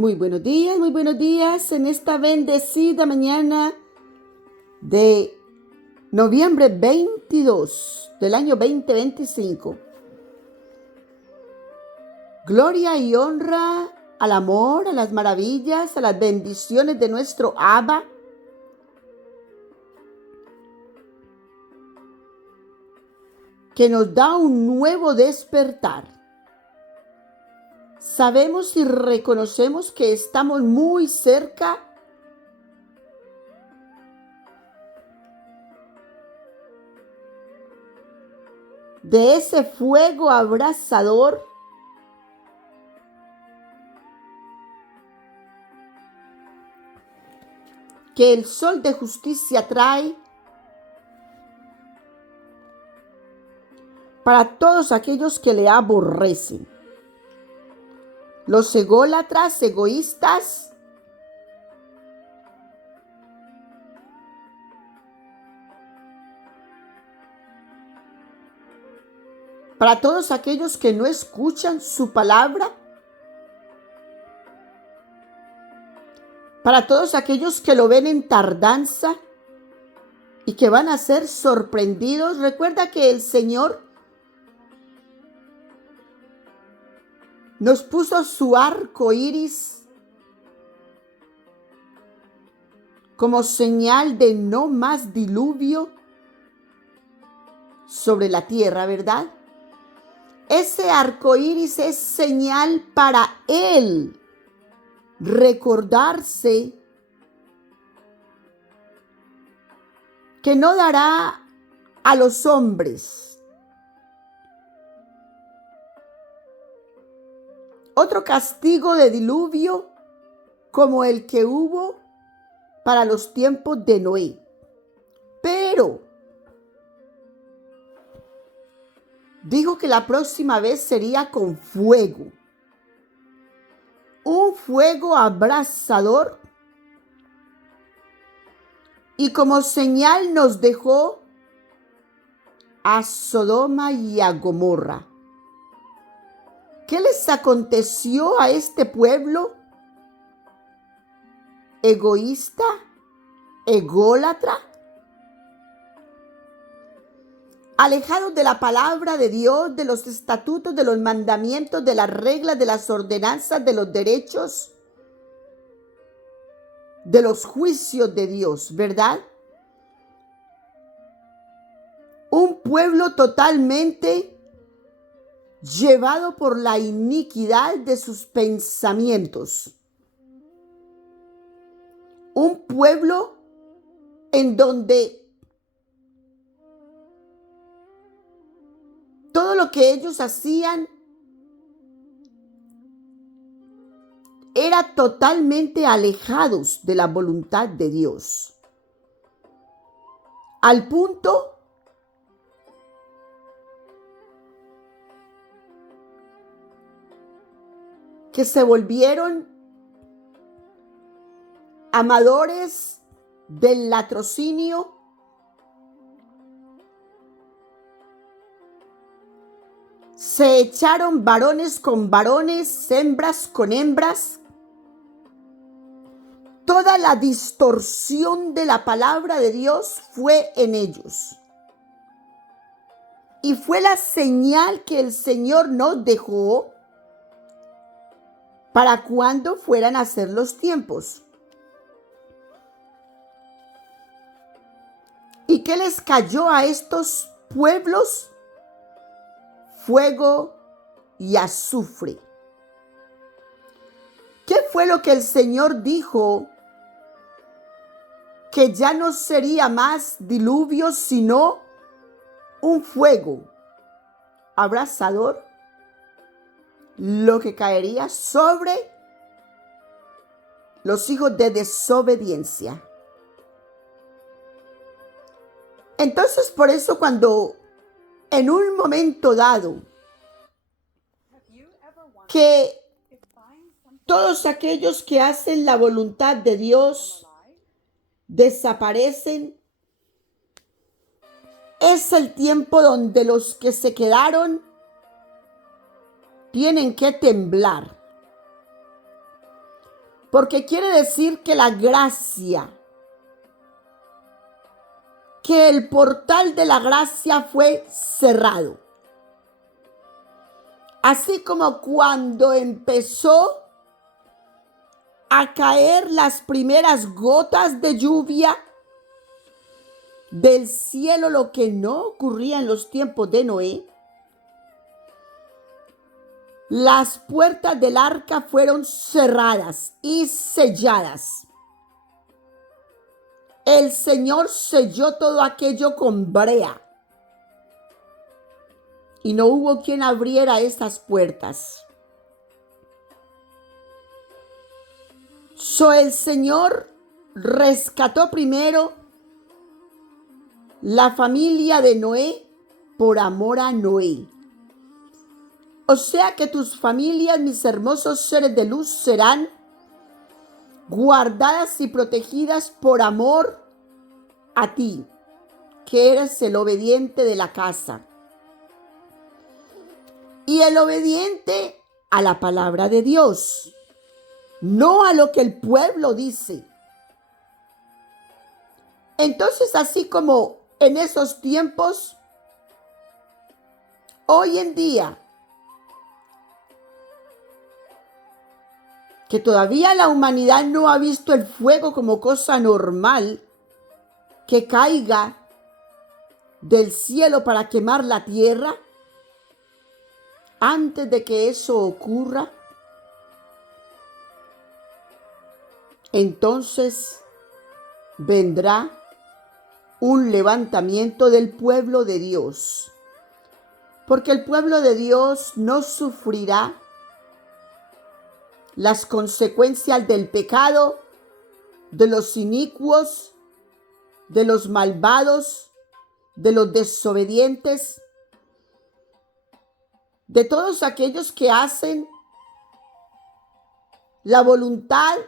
Muy buenos días en esta bendecida mañana de noviembre 22 del año 2025. Gloria y honra al amor, a las maravillas, a las bendiciones de nuestro Abba, que nos da un nuevo despertar. Sabemos y reconocemos que estamos muy cerca de ese fuego abrasador que el sol de justicia trae para todos aquellos que le aborrecen. Los ególatras, egoístas, para todos aquellos que no escuchan su palabra, para todos aquellos que lo ven en tardanza y que van a ser sorprendidos. Recuerda que el Señor nos puso su arco iris como señal de no más diluvio sobre la tierra, ¿verdad? Ese arco iris es señal para Él recordarse que no dará a los hombres otro castigo de diluvio como el que hubo para los tiempos de Noé. Pero dijo que la próxima vez sería con fuego. Un fuego abrasador. Y como señal nos dejó a Sodoma y a Gomorra. ¿Qué les aconteció a este pueblo egoísta, ególatra? Alejados de la palabra de Dios, de los estatutos, de los mandamientos, de las reglas, de las ordenanzas, de los derechos, de los juicios de Dios, ¿verdad? Un pueblo totalmente llevado por la iniquidad de sus pensamientos. Un pueblo en donde todo lo que ellos hacían era totalmente alejados de la voluntad de Dios. Al punto que se volvieron amadores del latrocinio, se echaron varones con varones, hembras con hembras. Toda la distorsión de la palabra de Dios fue en ellos. Y fue la señal que el Señor nos dejó para cuando fueran a ser los tiempos. ¿Y qué les cayó a estos pueblos? Fuego y azufre. ¿Qué fue lo que el Señor dijo? Que ya no sería más diluvio, sino un fuego abrasador, lo que caería sobre los hijos de desobediencia. Entonces, por eso cuando en un momento dado que todos aquellos que hacen la voluntad de Dios desaparecen, es el tiempo donde los que se quedaron tienen que temblar. porque quiere decir que la gracia, que el portal de la gracia fue cerrado. Así como cuando empezó a caer las primeras gotas de lluvia del cielo, lo que no ocurría en los tiempos de Noé, las puertas del arca fueron cerradas y selladas. El Señor selló todo aquello con brea y no hubo quien abriera esas puertas. El Señor rescató primero la familia de Noé por amor a Noé. O sea que tus familias, mis hermosos seres de luz, serán guardadas y protegidas por amor a ti, que eres el obediente de la casa. Y el obediente a la palabra de Dios, no a lo que el pueblo dice. Entonces, así como en esos tiempos, hoy en día, que todavía la humanidad no ha visto el fuego como cosa normal, que caiga del cielo para quemar la tierra, antes de que eso ocurra, entonces vendrá un levantamiento del pueblo de Dios, porque el pueblo de Dios no sufrirá las consecuencias del pecado, de los inicuos, de los malvados, de los desobedientes, de todos aquellos que hacen la voluntad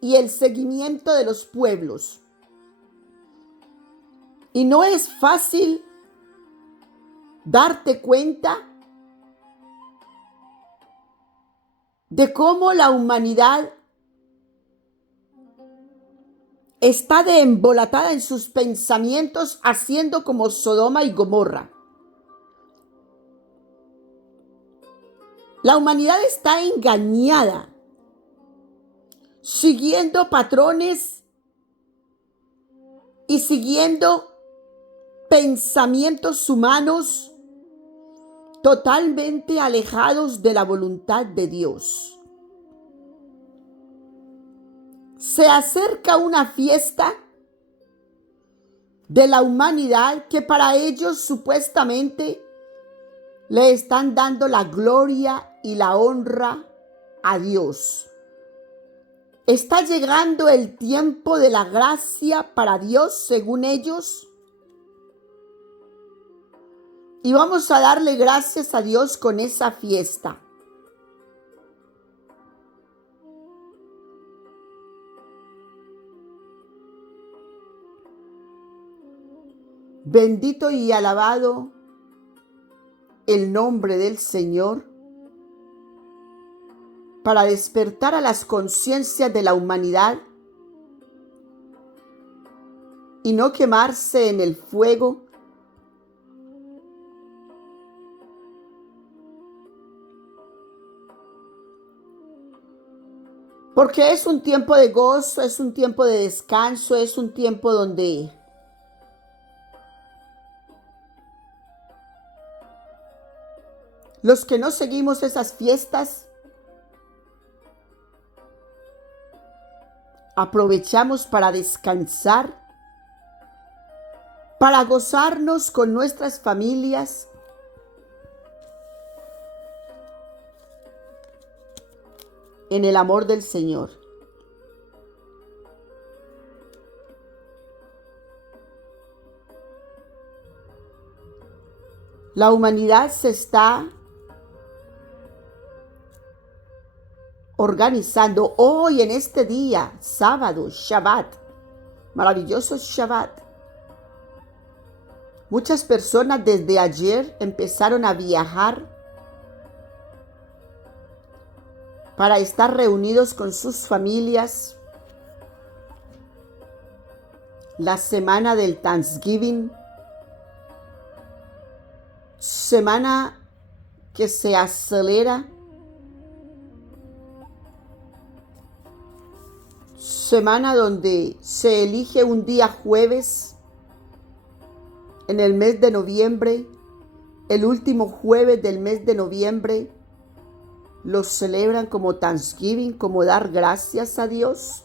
y el seguimiento de los pueblos. Y no es fácil darte cuenta de cómo la humanidad está de embolatada en sus pensamientos, haciendo como Sodoma y Gomorra. La humanidad está engañada, siguiendo patrones y siguiendo pensamientos humanos totalmente alejados de la voluntad de Dios. Se acerca una fiesta de la humanidad que para ellos supuestamente le están dando la gloria y la honra a Dios. Está llegando el tiempo de la gracia para Dios, según ellos. Y vamos a darle gracias a Dios con esa fiesta. Bendito y alabado el nombre del Señor, para despertar a las conciencias de la humanidad y no quemarse en el fuego, porque es un tiempo de gozo, es un tiempo de descanso, es un tiempo donde los que no seguimos esas fiestas aprovechamos para descansar, para gozarnos con nuestras familias, en el amor del Señor. La humanidad se está organizando hoy en este día, sábado, Shabbat, maravilloso Shabbat. Muchas personas desde ayer empezaron a viajar para estar reunidos con sus familias. La semana del Thanksgiving, semana que se acelera, semana donde se elige un día jueves en el mes de noviembre, el último jueves del mes de noviembre, lo celebran como Thanksgiving, como dar gracias a Dios.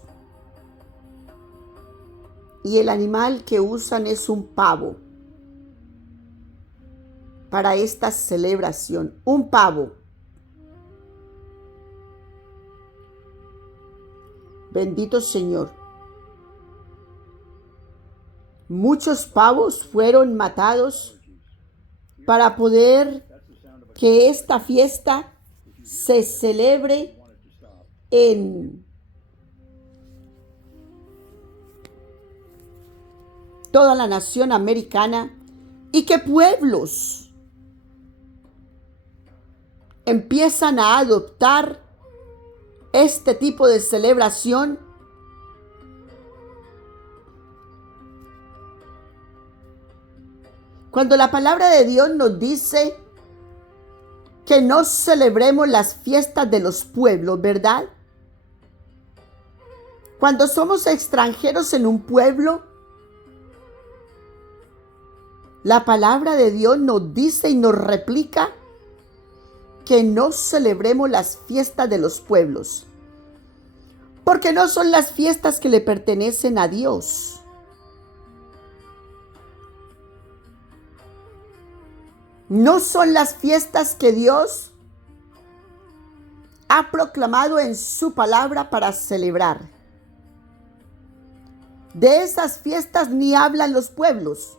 Y el animal que usan es un pavo para esta celebración, un pavo. Bendito Señor. Muchos pavos fueron matados para poder que esta fiesta se celebre en toda la nación americana y que pueblos empiezan a adoptar este tipo de celebración. Cuando la palabra de Dios nos dice que no celebremos las fiestas de los pueblos, ¿verdad? Cuando somos extranjeros en un pueblo, la palabra de Dios nos dice y nos replica que no celebremos las fiestas de los pueblos, porque no son las fiestas que le pertenecen a Dios. No son las fiestas que Dios ha proclamado en su palabra para celebrar. De esas fiestas ni hablan los pueblos.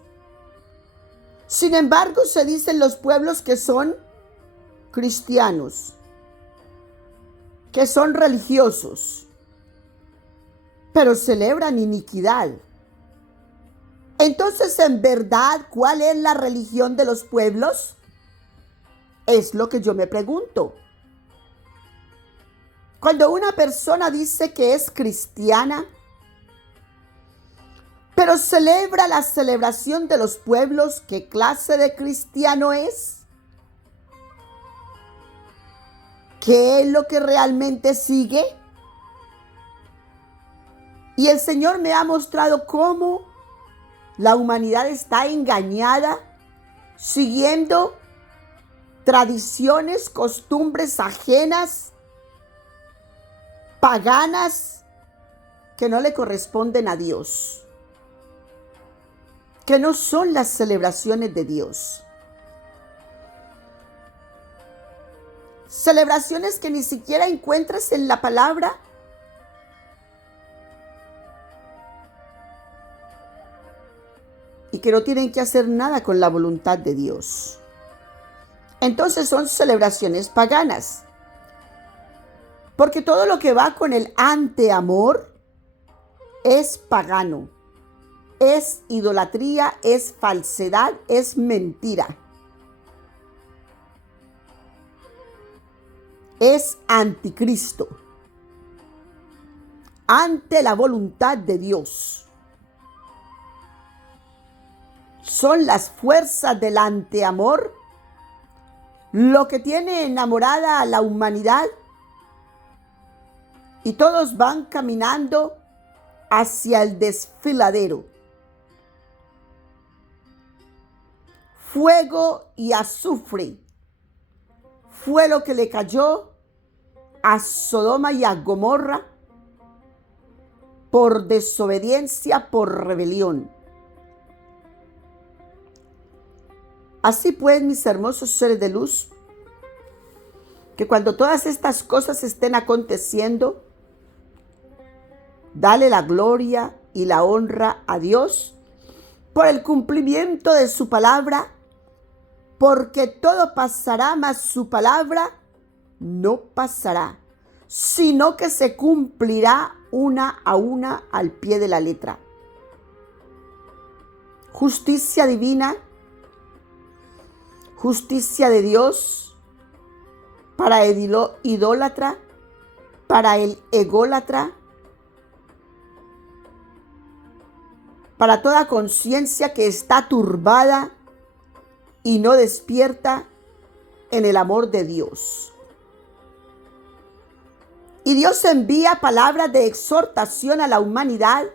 Sin embargo, se dicen los pueblos que son cristianos, que son religiosos, pero celebran iniquidad. Entonces, en verdad, ¿cuál es la religión de los pueblos? Es lo que yo me pregunto. Cuando una persona dice que es cristiana, pero celebra la celebración de los pueblos, ¿qué clase de cristiano es? ¿Qué es lo que realmente sigue? Y el Señor me ha mostrado cómo la humanidad está engañada, siguiendo tradiciones, costumbres ajenas, paganas, que no le corresponden a Dios, que no son las celebraciones de Dios. Celebraciones que ni siquiera encuentras en la palabra. Y que no tienen que hacer nada con la voluntad de Dios. Entonces son celebraciones paganas. Porque todo lo que va con el anteamor es pagano. Es idolatría, es falsedad, es mentira. Es anticristo. Ante la voluntad de Dios. Son las fuerzas del anteamor lo que tiene enamorada a la humanidad, y todos van caminando hacia el desfiladero. Fuego y azufre fue lo que le cayó a Sodoma y a Gomorra por desobediencia, por rebelión. Así pues, mis hermosos seres de luz, que cuando todas estas cosas estén aconteciendo, dale la gloria y la honra a Dios por el cumplimiento de su palabra, porque todo pasará, mas su palabra no pasará, sino que se cumplirá una a una al pie de la letra. Justicia divina, justicia de Dios para el idólatra, para el ególatra, para toda conciencia que está turbada y no despierta en el amor de Dios. Y Dios envía palabras de exhortación a la humanidad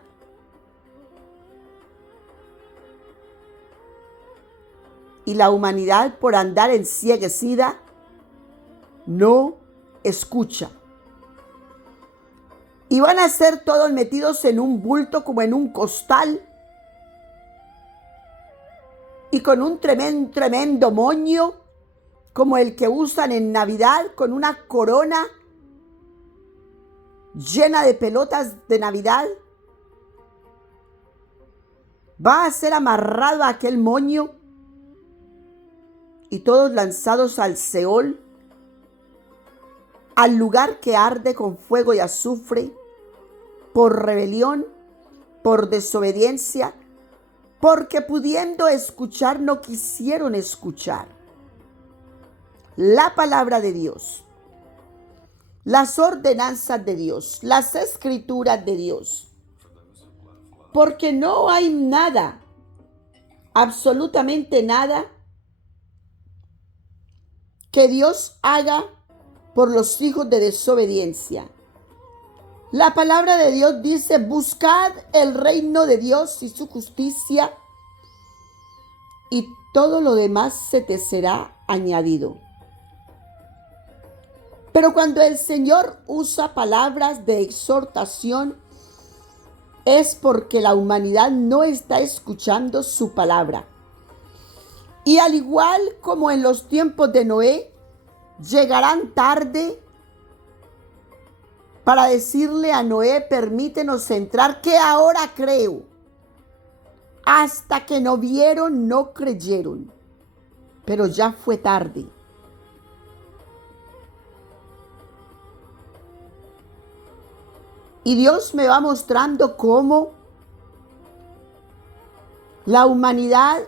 y la humanidad, por andar encieguecida, no escucha. Y van a ser todos metidos en un bulto como en un costal y con un tremendo moño como el que usan en Navidad, con una corona llena de pelotas de Navidad. Va a ser amarrado a aquel moño y todos lanzados al Seol, al lugar que arde con fuego y azufre, por rebelión, por desobediencia, porque pudiendo escuchar no quisieron escuchar la palabra de Dios, las ordenanzas de Dios, las escrituras de Dios. Porque no hay nada, absolutamente nada, que Dios haga por los hijos de desobediencia. La palabra de Dios dice: buscad el reino de Dios y su justicia, y todo lo demás se te será añadido. Pero cuando el Señor usa palabras de exhortación, es porque la humanidad no está escuchando su palabra. Y al igual como en los tiempos de Noé, llegarán tarde para decirle a Noé: permítenos entrar, que ahora creo. Hasta que no vieron, no creyeron. Pero ya fue tarde. Y Dios me va mostrando cómo la humanidad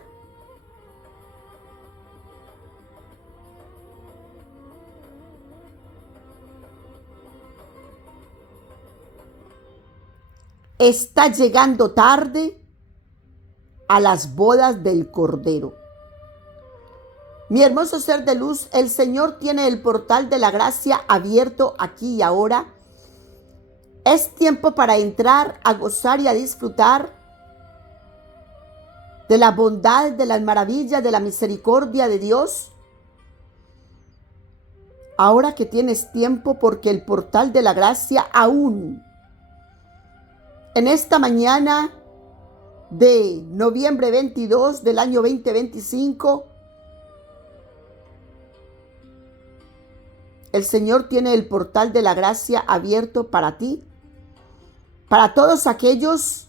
está llegando tarde a las bodas del Cordero. Mi hermoso ser de luz, el Señor tiene el portal de la gracia abierto aquí y ahora. Es tiempo para entrar a gozar y a disfrutar de la bondad, de las maravillas, de la misericordia de Dios. Ahora que tienes tiempo, porque el portal de la gracia aún en esta mañana de noviembre 22 del año 2025, el Señor tiene el portal de la gracia abierto para ti, para todos aquellos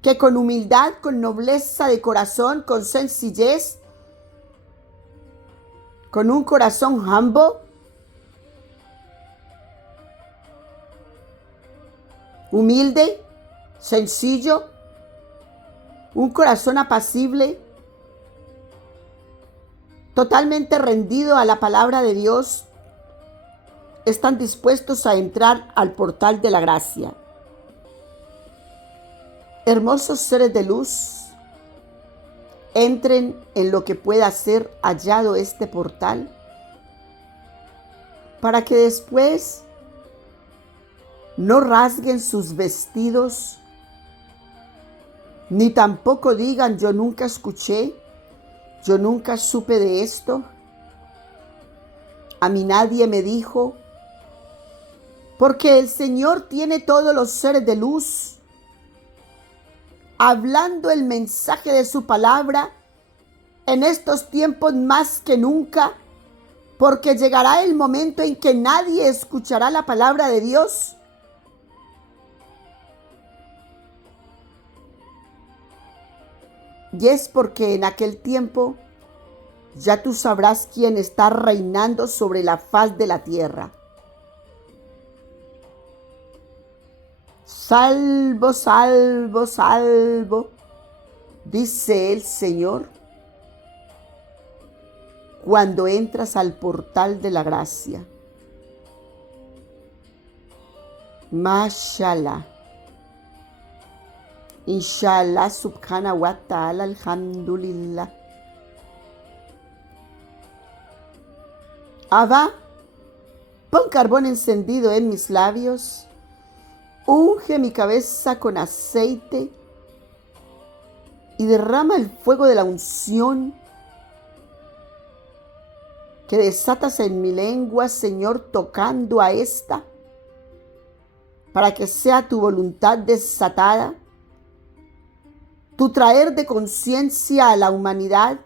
que con humildad, con nobleza de corazón, con sencillez, con un corazón humble, humilde, sencillo, un corazón apacible, totalmente rendido a la palabra de Dios, están dispuestos a entrar al portal de la gracia. Hermosos seres de luz, entren en lo que pueda ser hallado este portal, para que después no rasguen sus vestidos, ni tampoco digan: yo nunca escuché, yo nunca supe de esto, a mí nadie me dijo. Porque el Señor tiene todos los seres de luz hablando el mensaje de su palabra en estos tiempos más que nunca, porque llegará el momento en que nadie escuchará la palabra de Dios. Y es porque en aquel tiempo ya tú sabrás quién está reinando sobre la faz de la tierra. Salvo, salvo, salvo, dice el Señor, cuando entras al portal de la gracia. Mashallah. Inshallah, subhanahu wa ta'ala, alhamdulillah. Abba, pon carbón encendido en mis labios, unge mi cabeza con aceite y derrama el fuego de la unción que desatas en mi lengua, Señor, tocando a esta, para que sea tu voluntad desatada, tu traer de conciencia a la humanidad,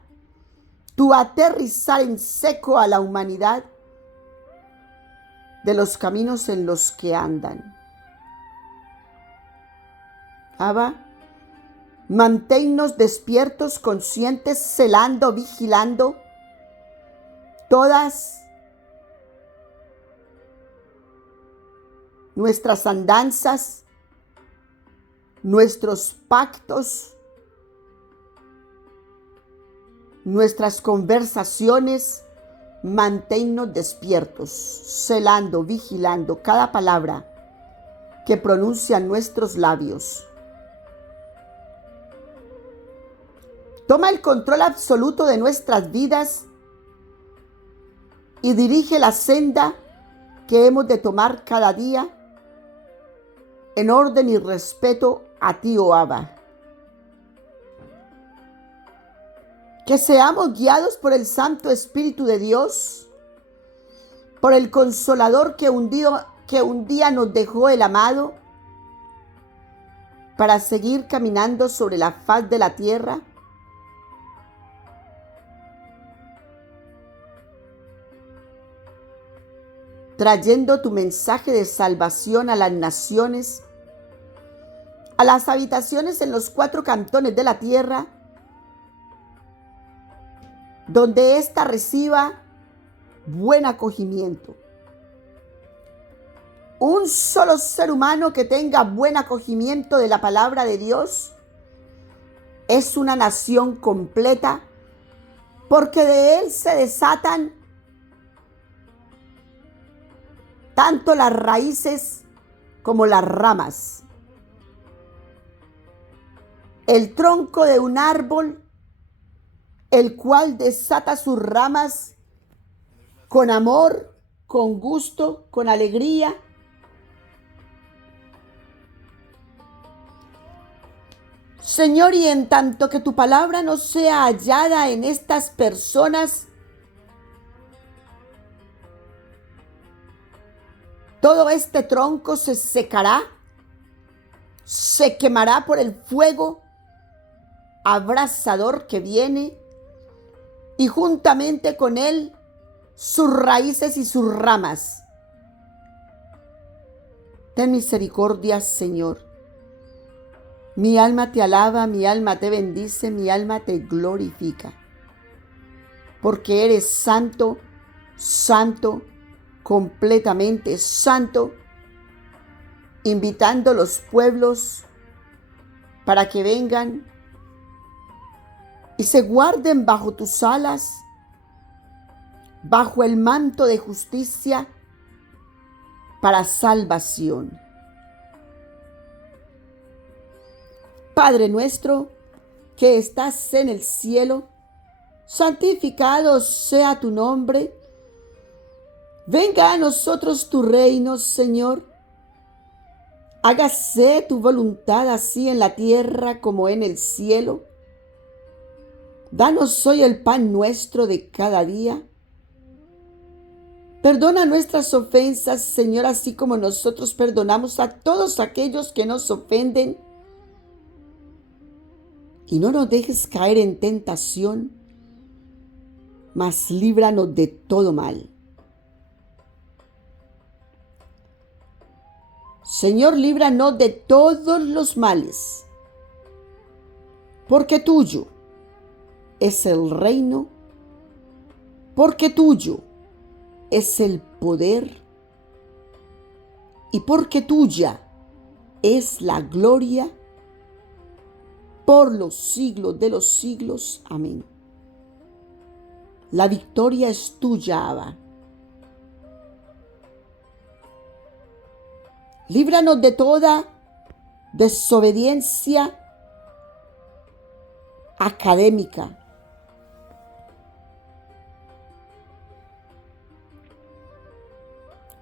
tu aterrizar en seco a la humanidad de los caminos en los que andan. Abba, manténnos despiertos, conscientes, celando, vigilando todas nuestras andanzas, nuestros pactos, nuestras conversaciones. Manténnos despiertos, celando, vigilando cada palabra que pronuncian nuestros labios. Toma el control absoluto de nuestras vidas y dirige la senda que hemos de tomar cada día en orden y respeto a ti, oh Abba. Que seamos guiados por el Santo Espíritu de Dios, por el Consolador que un día nos dejó el amado, para seguir caminando sobre la faz de la tierra. Trayendo tu mensaje de salvación a las naciones, a las habitaciones en los 4 cantones de la tierra, donde ésta reciba buen acogimiento. Un solo ser humano que tenga buen acogimiento de la palabra de Dios es una nación completa, porque de él se desatan tanto las raíces como las ramas. El tronco de un árbol, el cual desata sus ramas con amor, con gusto, con alegría. Señor, y en tanto que tu palabra no sea hallada en estas personas, todo este tronco se secará, se quemará por el fuego abrasador que viene, y juntamente con él sus raíces y sus ramas. Ten misericordia, Señor. Mi alma te alaba, mi alma te bendice, mi alma te glorifica, porque eres santo, santo, completamente santo, invitando a los pueblos para que vengan y se guarden bajo tus alas, bajo el manto de justicia, para salvación. Padre nuestro, que estás en el cielo, santificado sea tu nombre. Venga a nosotros tu reino, Señor. Hágase tu voluntad así en la tierra como en el cielo. Danos hoy el pan nuestro de cada día. Perdona nuestras ofensas, Señor, así como nosotros perdonamos a todos aquellos que nos ofenden. Y no nos dejes caer en tentación, mas líbranos de todo mal. Señor, líbranos de todos los males, porque tuyo es el reino, porque tuyo es el poder y porque tuya es la gloria por los siglos de los siglos. Amén. La victoria es tuya, Abba. Líbranos de toda desobediencia académica.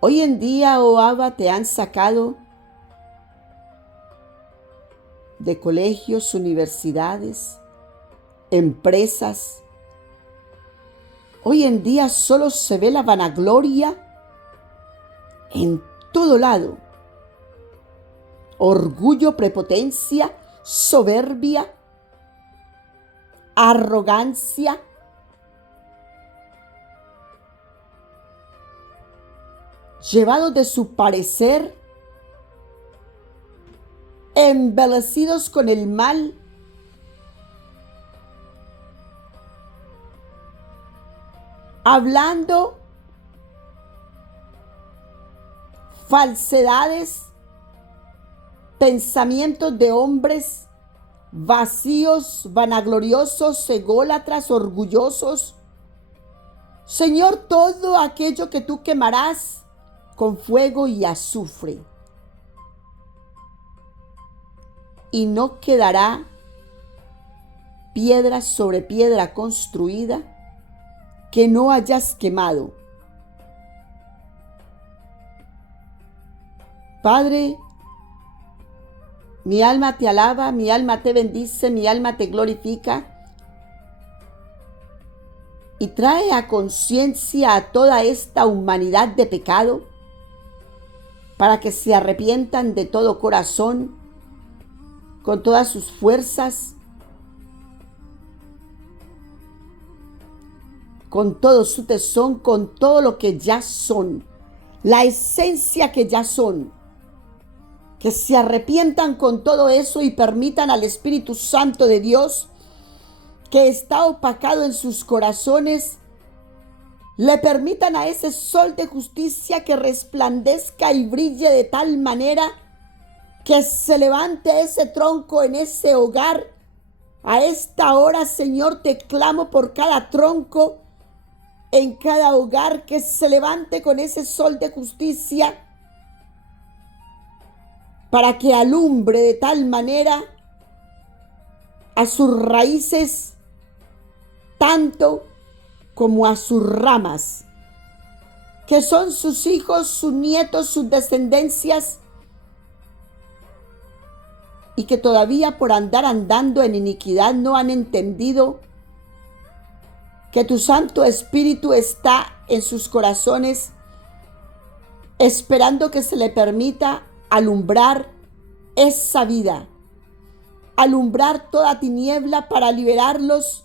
Hoy en día, oh Abba, te han sacado de colegios, universidades, empresas. Hoy en día solo se ve la vanagloria en todo lado. Orgullo, prepotencia, soberbia, arrogancia. Llevados de su parecer, embelecidos con el mal, hablando falsedades, pensamientos de hombres vacíos, vanagloriosos, ególatras, orgullosos. Señor, todo aquello que tú quemarás con fuego y azufre, y no quedará piedra sobre piedra construida que no hayas quemado. Padre, mi alma te alaba, mi alma te bendice, mi alma te glorifica y trae a conciencia a toda esta humanidad de pecado para que se arrepientan de todo corazón, con todas sus fuerzas, con todo su tesón, con todo lo que ya son, la esencia que ya son. Que se arrepientan con todo eso y permitan al Espíritu Santo de Dios, que está opacado en sus corazones, le permitan a ese sol de justicia que resplandezca y brille de tal manera que se levante ese tronco en ese hogar. A esta hora, Señor, te clamo por cada tronco en cada hogar, que se levante con ese sol de justicia para que alumbre de tal manera a sus raíces tanto como a sus ramas, que son sus hijos, sus nietos, sus descendencias, y que todavía por andar andando en iniquidad no han entendido que tu Santo Espíritu está en sus corazones, esperando que se le permita alumbrar esa vida, alumbrar toda tiniebla para liberarlos,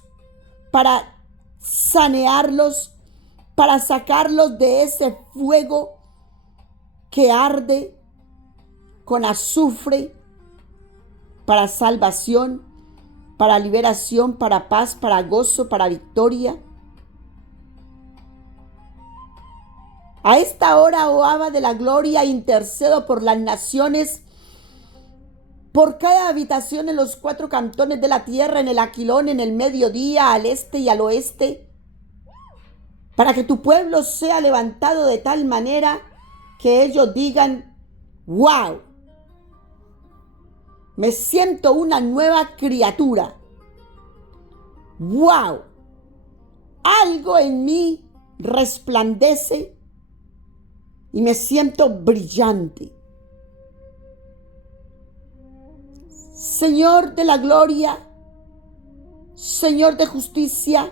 para sanearlos, para sacarlos de ese fuego que arde con azufre, para salvación, para liberación, para paz, para gozo, para victoria. A esta hora, oh Abba de la gloria, intercedo por las naciones, por cada habitación en los 4 cantones de la tierra, en el aquilón, en el mediodía, al este y al oeste, para que tu pueblo sea levantado de tal manera que ellos digan: ¡wow! Me siento una nueva criatura. ¡Wow! Algo en mí resplandece y me siento brillante. Señor de la gloria, Señor de justicia,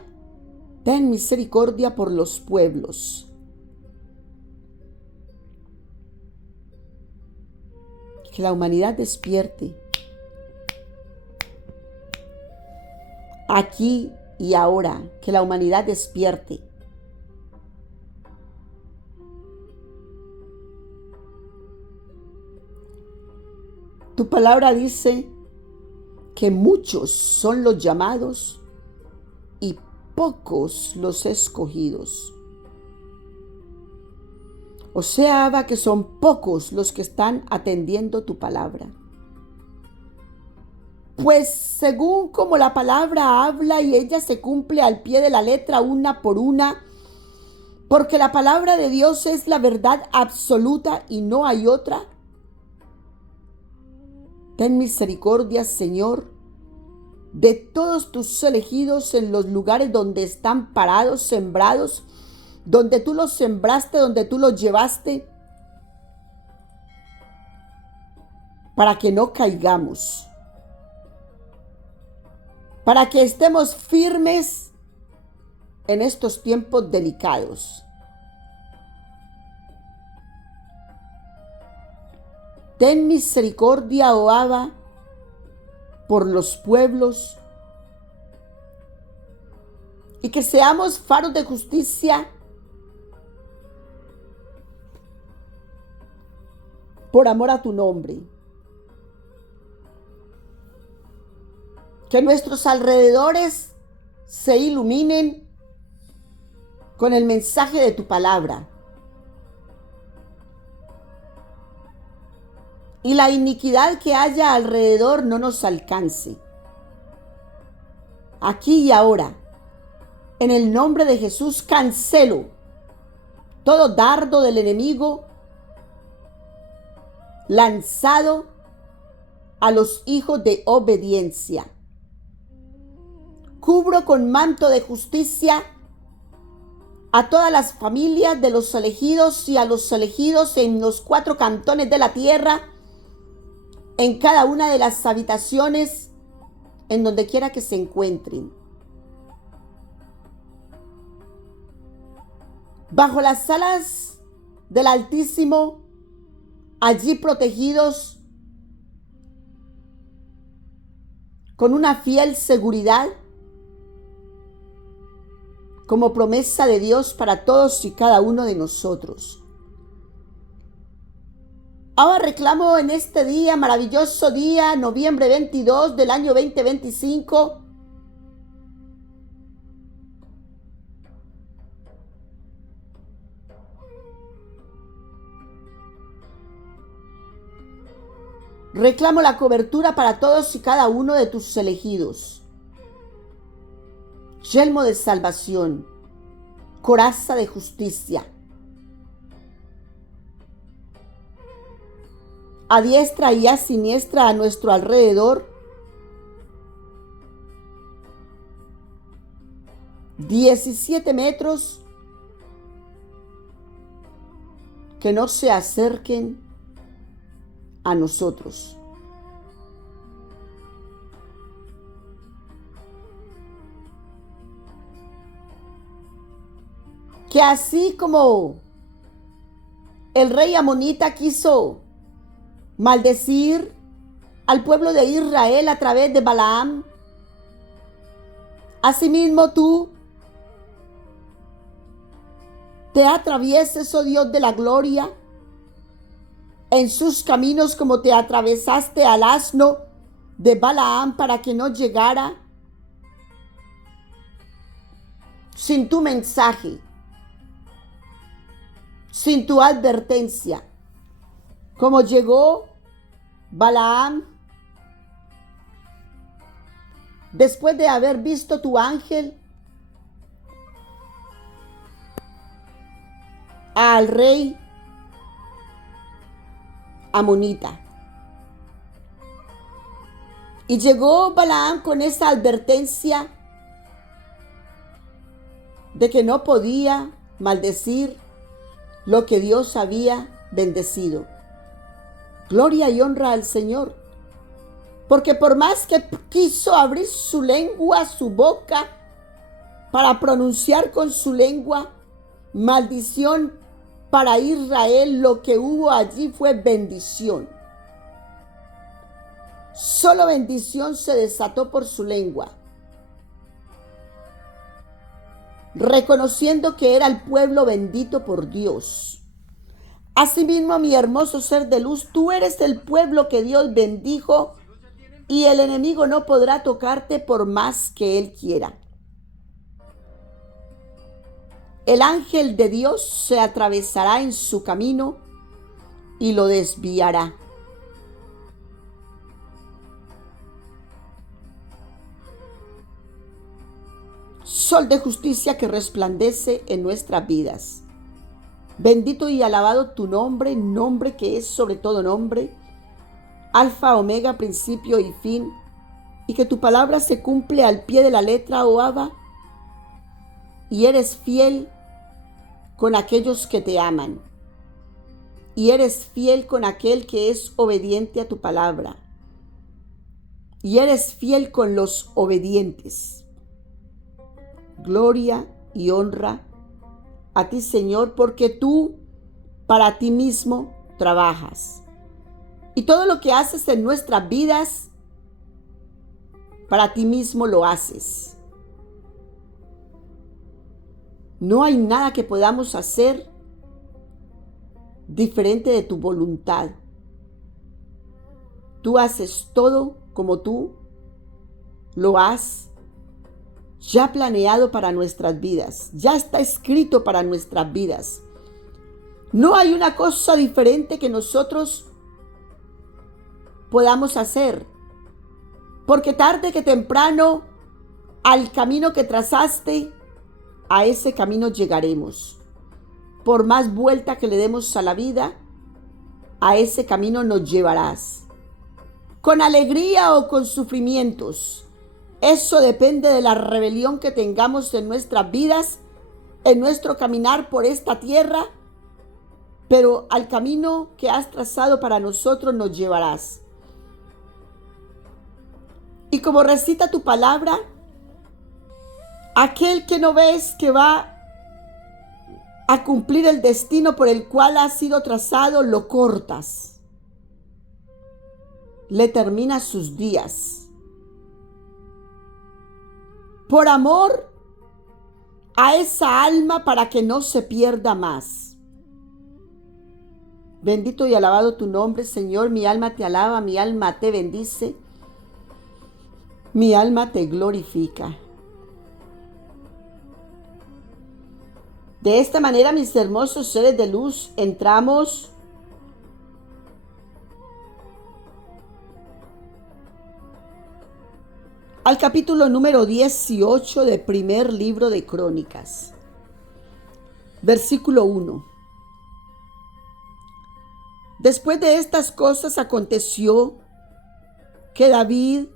ten misericordia por los pueblos. Que la humanidad despierte aquí y ahora, que la humanidad despierte. Tu palabra dice que muchos son los llamados y pocos los escogidos. O sea, Abba, que son pocos los que están atendiendo tu palabra. Pues según como la palabra habla y ella se cumple al pie de la letra, una por una, porque la palabra de Dios es la verdad absoluta y no hay otra. Ten misericordia, Señor, de todos tus elegidos en los lugares donde están parados, sembrados, donde tú los sembraste, donde tú los llevaste, para que no caigamos, para que estemos firmes en estos tiempos delicados. Ten misericordia, oh Abba, por los pueblos, y que seamos faros de justicia por amor a tu nombre. Que nuestros alrededores se iluminen con el mensaje de tu palabra. Y la iniquidad que haya alrededor no nos alcance. Aquí y ahora, en el nombre de Jesús, cancelo todo dardo del enemigo lanzado a los hijos de obediencia. Cubro con manto de justicia a todas las familias de los elegidos y a los elegidos en los 4 cantones de la tierra, en cada una de las habitaciones, en donde quiera que se encuentren. Bajo las alas del Altísimo, allí protegidos con una fiel seguridad, como promesa de Dios para todos y cada uno de nosotros. Ahora reclamo en este día, maravilloso día, noviembre 22 del año 2025, reclamo la cobertura para todos y cada uno de tus elegidos. Yelmo de salvación, coraza de justicia. A diestra y a siniestra a nuestro alrededor, 17 metros que no se acerquen a nosotros. Que así como el rey amonita quiso maldecir al pueblo de Israel a través de Balaam, asimismo tú te atravieses, oh Dios de la gloria, en sus caminos como te atravesaste al asno de Balaam para que no llegara sin tu mensaje, sin tu advertencia, como llegó Balaam después de haber visto tu ángel al rey amonita. Y llegó Balaam con esa advertencia de que no podía maldecir lo que Dios había bendecido. Gloria y honra al Señor, porque por más que quiso abrir su lengua, su boca, para pronunciar con su lengua maldición para Israel, lo que hubo allí fue bendición. Solo bendición se desató por su lengua, reconociendo que era el pueblo bendito por Dios. Asimismo, mi hermoso ser de luz, tú eres el pueblo que Dios bendijo y el enemigo no podrá tocarte por más que él quiera. El ángel de Dios se atravesará en su camino y lo desviará. Sol de justicia que resplandece en nuestras vidas. Bendito y alabado tu nombre, nombre que es sobre todo nombre. Alfa, Omega, principio y fin, y que tu palabra se cumple al pie de la letra, oh Abba, y eres fiel con aquellos que te aman, y eres fiel con aquel que es obediente a tu palabra, y eres fiel con los obedientes. Gloria y honra a ti, Señor, porque tú para ti mismo trabajas. Y todo lo que haces en nuestras vidas, para ti mismo lo haces. No hay nada que podamos hacer diferente de tu voluntad. Tú haces todo como tú lo has ya planeado para nuestras vidas. Ya está escrito para nuestras vidas. No hay una cosa diferente que nosotros podamos hacer. Porque tarde que temprano, al camino que trazaste, a ese camino llegaremos. Por más vuelta que le demos a la vida, a ese camino nos llevarás. Con alegría o con sufrimientos. Eso depende de la rebelión que tengamos en nuestras vidas, en nuestro caminar por esta tierra, pero al camino que has trazado para nosotros nos llevarás. Y como recita tu palabra, aquel que no ves que va a cumplir el destino por el cual ha sido trazado, lo cortas. Le terminas sus días. Por amor a esa alma para que no se pierda más. Bendito y alabado tu nombre, Señor. Mi alma te alaba, mi alma te bendice, mi alma te glorifica. De esta manera, mis hermosos seres de luz, entramos al capítulo número 18 del primer libro de Crónicas. Versículo 1. Después de estas cosas aconteció que David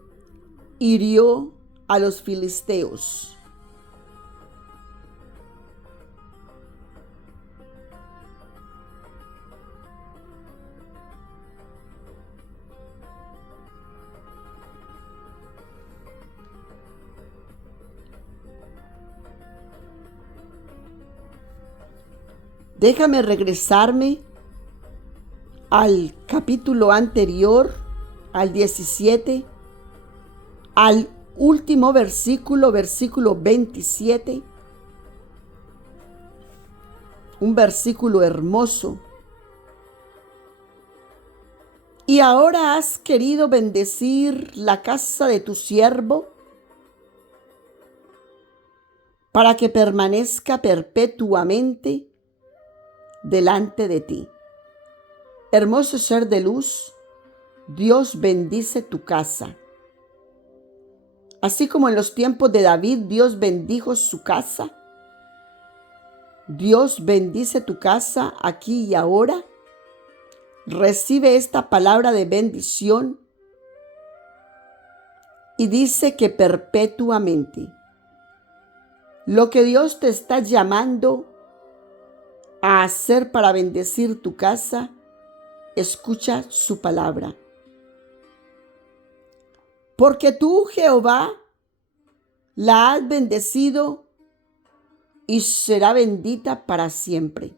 hirió a los filisteos. Déjame regresarme al capítulo anterior, al 17, al último versículo, versículo 27. Un versículo hermoso. Y ahora has querido bendecir la casa de tu siervo para que permanezca perpetuamente delante de ti. Hermoso ser de luz, Dios bendice tu casa. Así como en los tiempos de David, Dios bendijo su casa. Dios bendice tu casa aquí y ahora. Recibe esta palabra de bendición y dice que perpetuamente. Lo que Dios te está llamando a hacer para bendecir tu casa, escucha su palabra. Porque tú, Jehová, la has bendecido y será bendita para siempre.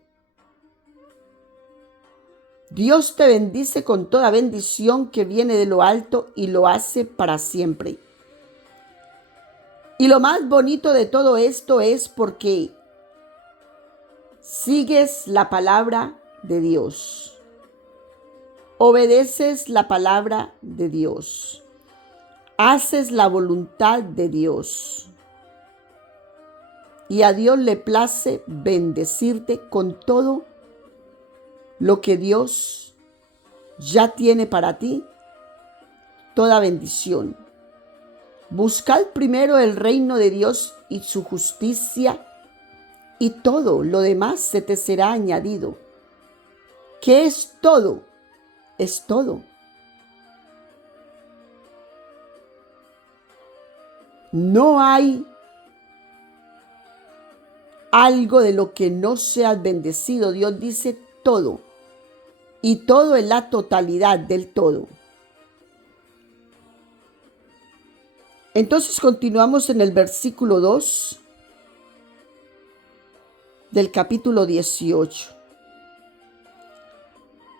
Dios te bendice con toda bendición que viene de lo alto y lo hace para siempre. Y lo más bonito de todo esto es porque sigues la palabra de Dios. Obedeces la palabra de Dios. Haces la voluntad de Dios. Y a Dios le place bendecirte con todo lo que Dios ya tiene para ti, toda bendición. Buscad primero el reino de Dios y su justicia, y todo lo demás se te será añadido. ¿Qué es todo? Es todo. No hay algo de lo que no seas bendecido. Dios dice todo. Y todo es la totalidad del todo. Entonces continuamos en el versículo 2 del capítulo 18.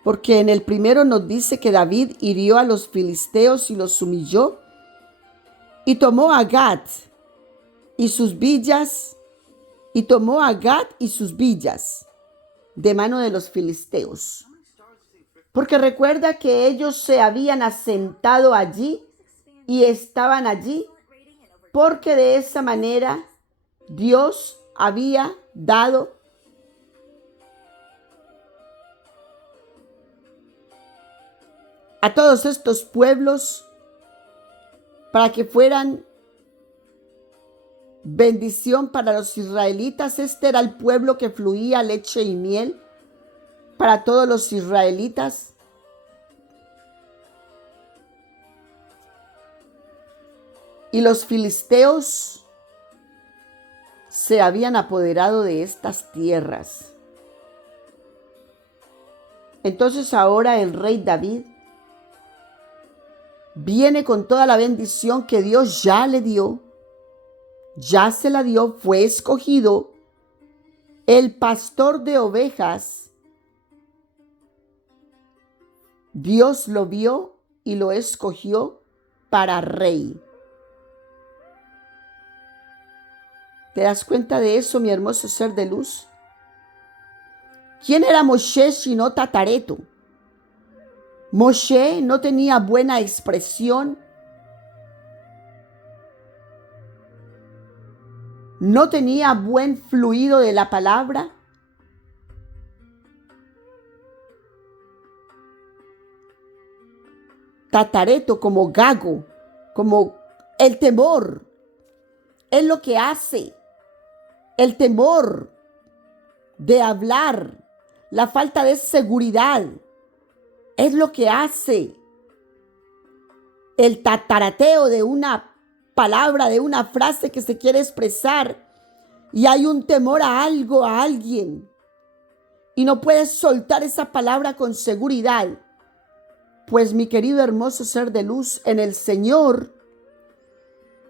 Porque en el primero nos dice que David hirió a los filisteos y los humilló y tomó a Gat y sus villas de mano de los filisteos. Porque recuerda que ellos se habían asentado allí y estaban allí porque de esa manera Dios había dado a todos estos pueblos para que fueran bendición para los israelitas. Este era el pueblo que fluía leche y miel para todos los israelitas. Y los filisteos se habían apoderado de estas tierras. Entonces ahora el rey David viene con toda la bendición que Dios ya le dio. Ya se la dio, fue escogido el pastor de ovejas. Dios lo vio y lo escogió para rey. ¿Te das cuenta de eso, mi hermoso ser de luz? ¿Quién era Moshe sino Tatareto? Moshe no tenía buena expresión, no tenía buen fluido de la palabra. Tatareto, como gago, como el temor, es lo que hace. El temor de hablar, la falta de seguridad, es lo que hace el tatarateo de una palabra, de una frase que se quiere expresar y hay un temor a algo, a alguien, y no puedes soltar esa palabra con seguridad. Pues mi querido hermoso ser de luz, en el Señor,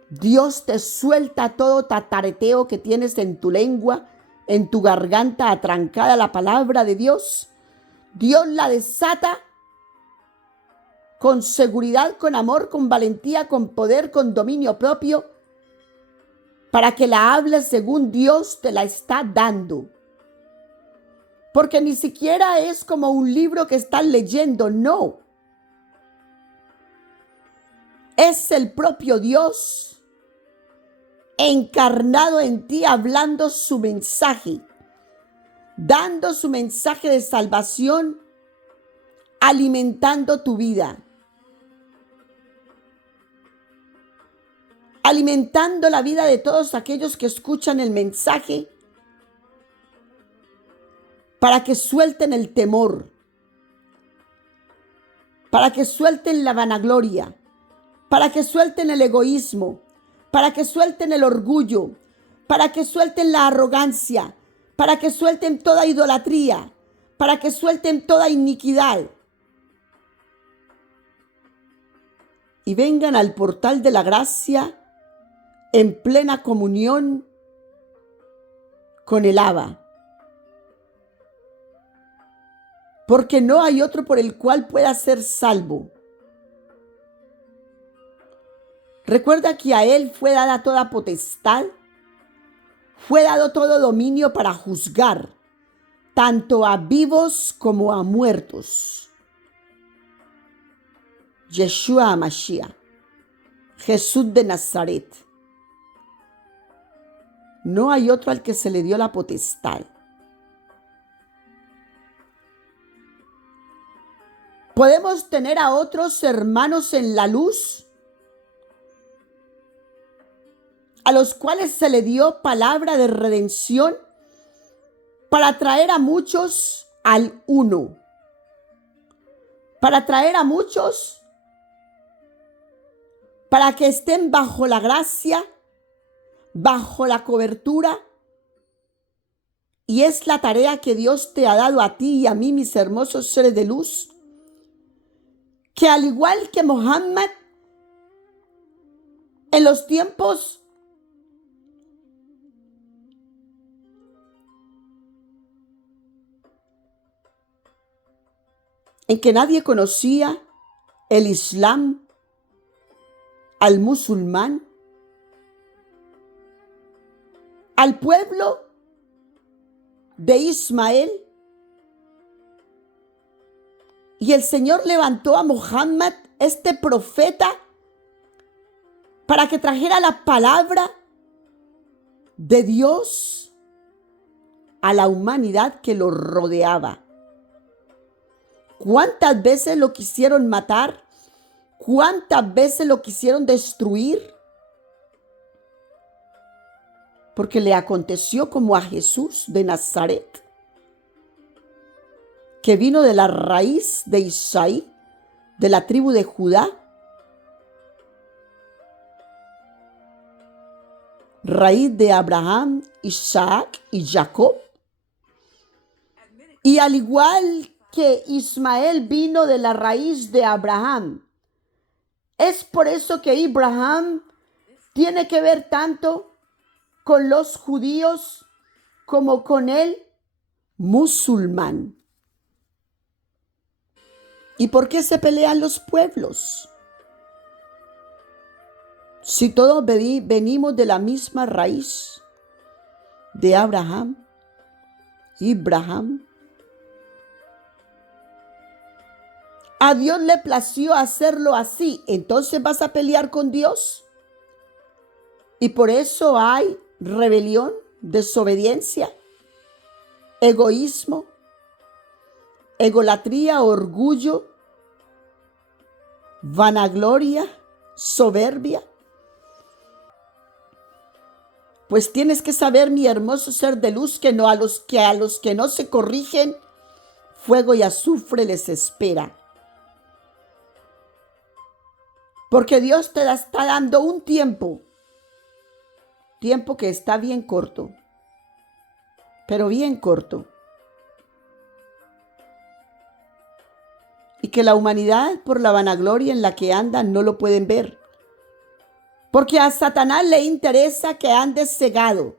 Dios te suelta todo tatareteo que tienes en tu lengua, en tu garganta atrancada la palabra de Dios. Dios la desata con seguridad, con amor, con valentía, con poder, con dominio propio, para que la hables según Dios te la está dando. Porque ni siquiera es como un libro que estás leyendo, no. Es el propio Dios encarnado en ti, hablando su mensaje, dando su mensaje de salvación, alimentando tu vida, alimentando la vida de todos aquellos que escuchan el mensaje, para que suelten el temor, para que suelten la vanagloria, para que suelten el egoísmo, para que suelten el orgullo, para que suelten la arrogancia, para que suelten toda idolatría, para que suelten toda iniquidad y vengan al portal de la gracia en plena comunión con el Abba. Porque no hay otro por el cual pueda ser salvo. Recuerda que a Él fue dada toda potestad, fue dado todo dominio para juzgar, tanto a vivos como a muertos. Yeshua HaMashiach, Jesús de Nazaret. No hay otro al que se le dio la potestad. ¿Podemos tener a otros hermanos en la luz, a los cuales se le dio palabra de redención para traer a muchos al uno, para traer a muchos para que estén bajo la gracia, bajo la cobertura. Y es la tarea que Dios te ha dado a ti y a mí, mis hermosos seres de luz, que al igual que Mohammed, en los tiempos en que nadie conocía el Islam, al musulmán, al pueblo de Ismael, y el Señor levantó a Mohammed, este profeta, para que trajera la palabra de Dios a la humanidad que lo rodeaba. ¿Cuántas veces lo quisieron matar? ¿Cuántas veces lo quisieron destruir? Porque le aconteció como a Jesús de Nazaret, que vino de la raíz de Isaí, de la tribu de Judá, raíz de Abraham, Isaac y Jacob. Y al igual que Ismael vino de la raíz de Abraham, es por eso que Abraham tiene que ver tanto con los judíos como con el musulmán. ¿Y por qué se pelean los pueblos? Si todos venimos de la misma raíz de Abraham, a Dios le plació hacerlo así. Entonces vas a pelear con Dios. Y por eso hay rebelión, desobediencia, egoísmo, egolatría, orgullo, vanagloria, soberbia. Pues tienes que saber, mi hermoso ser de luz, que a los que no se corrigen, fuego y azufre les espera. Porque Dios te está dando un tiempo que está bien corto, pero bien corto. Y que la humanidad, por la vanagloria en la que anda, no lo pueden ver. Porque a Satanás le interesa que andes cegado,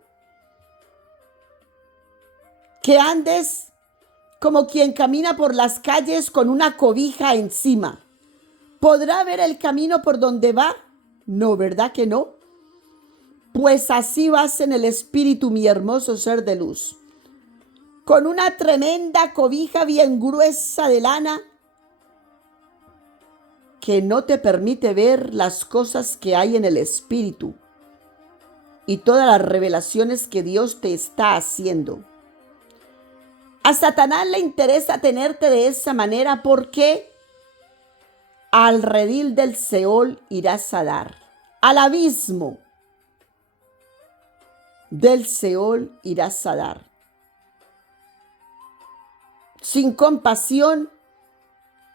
que andes como quien camina por las calles con una cobija encima. ¿Podrá ver el camino por donde va? No, ¿verdad que no? Pues así vas en el espíritu, mi hermoso ser de luz, con una tremenda cobija bien gruesa de lana que no te permite ver las cosas que hay en el espíritu y todas las revelaciones que Dios te está haciendo. A Satanás le interesa tenerte de esa manera porque al redil del Seol irás a dar, al abismo del Seol irás a dar. Sin compasión,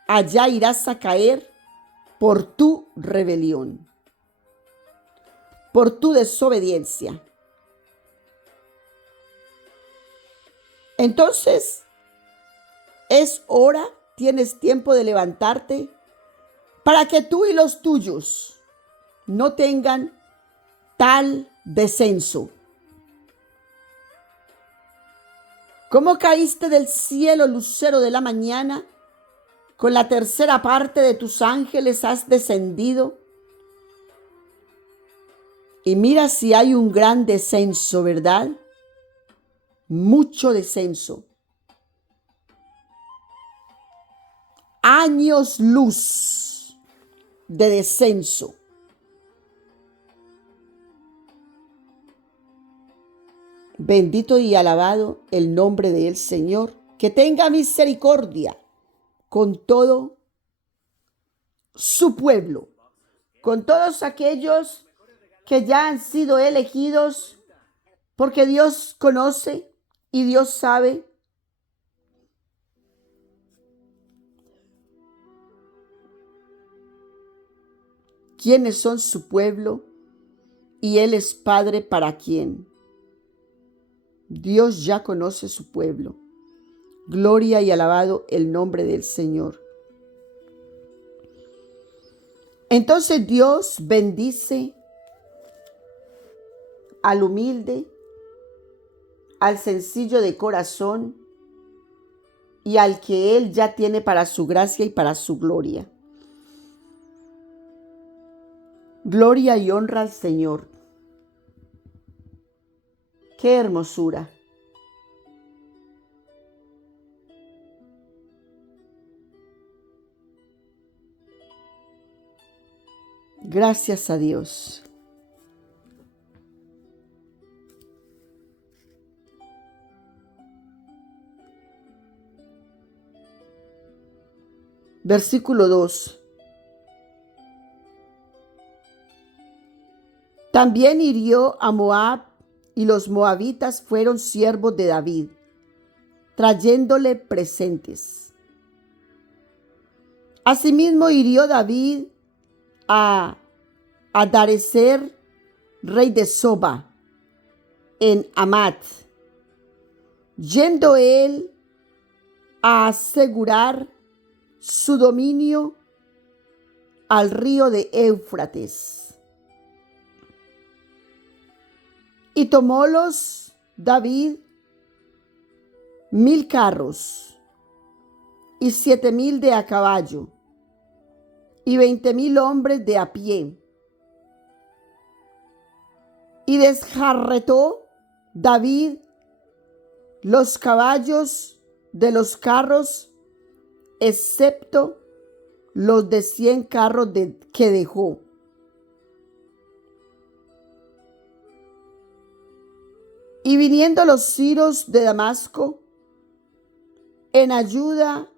allá irás a caer por tu rebelión, por tu desobediencia. Entonces, es hora, tienes tiempo de levantarte para que tú y los tuyos no tengan tal descenso. ¿Cómo caíste del cielo, lucero de la mañana? Con la tercera parte de tus ángeles has descendido. Y mira si hay un gran descenso, ¿verdad? Mucho descenso. Años luz de descenso. Bendito y alabado el nombre del Señor, que tenga misericordia con todo su pueblo, con todos aquellos que ya han sido elegidos, porque Dios conoce y Dios sabe. quiénes son su pueblo y Él es Padre para quién. Dios ya conoce su pueblo. Gloria y alabado el nombre del Señor. Entonces Dios bendice al humilde, al sencillo de corazón y al que Él ya tiene para su gracia y para su gloria. Gloria y honra al Señor. ¡Qué hermosura! Gracias a Dios. Versículo 2. También hirió a Moab, y los moabitas fueron siervos de David, trayéndole presentes. Asimismo hirió David a Adarecer, rey de Soba, en Amat, yendo él a asegurar su dominio al río de Éufrates. Y tomólos David 1000 carros y 7000 de a caballo y 20,000 hombres de a pie. Y desjarretó David los caballos de los carros, excepto los de 100 carros que dejó. Y viniendo los siros de Damasco en ayuda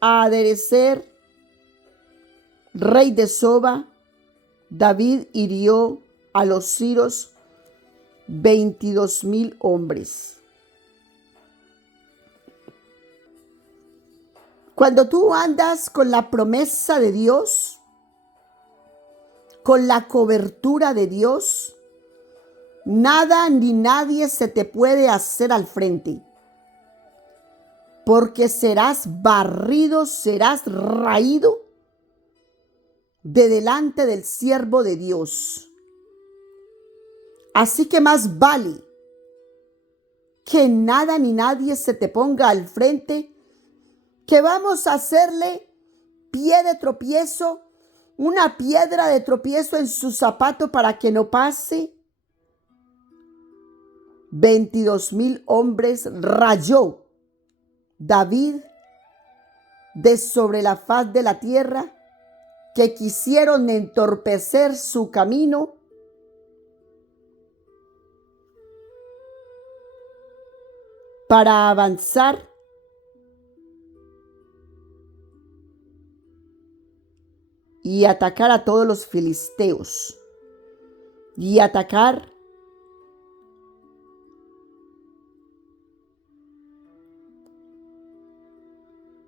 a Adarecer, rey de Soba, David hirió a los siros 22,000 hombres. Cuando tú andas con la promesa de Dios, con la cobertura de Dios, nada ni nadie se te puede hacer al frente, porque serás barrido, serás raído de delante del siervo de Dios. Así que más vale que nada ni nadie se te ponga al frente, que vamos a hacerle pie de tropiezo, una piedra de tropiezo en su zapato para que no pase. 22,000 hombres rayó David de sobre la faz de la tierra, que quisieron entorpecer su camino, para avanzar y atacar a todos los filisteos y atacar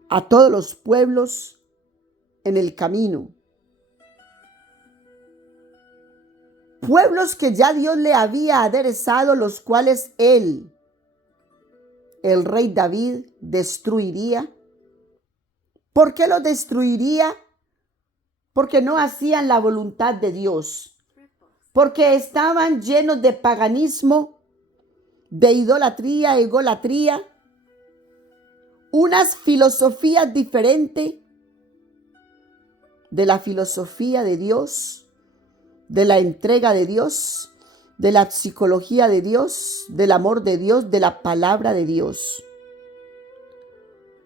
a todos los pueblos en el camino. Pueblos que ya Dios le había aderezado, los cuales él, el rey David, destruiría. ¿Por qué los destruiría? Porque no hacían la voluntad de Dios, porque estaban llenos de paganismo, de idolatría, egolatría, unas filosofías diferentes de la filosofía de Dios, de la entrega de Dios, de la psicología de Dios, del amor de Dios, de la palabra de Dios.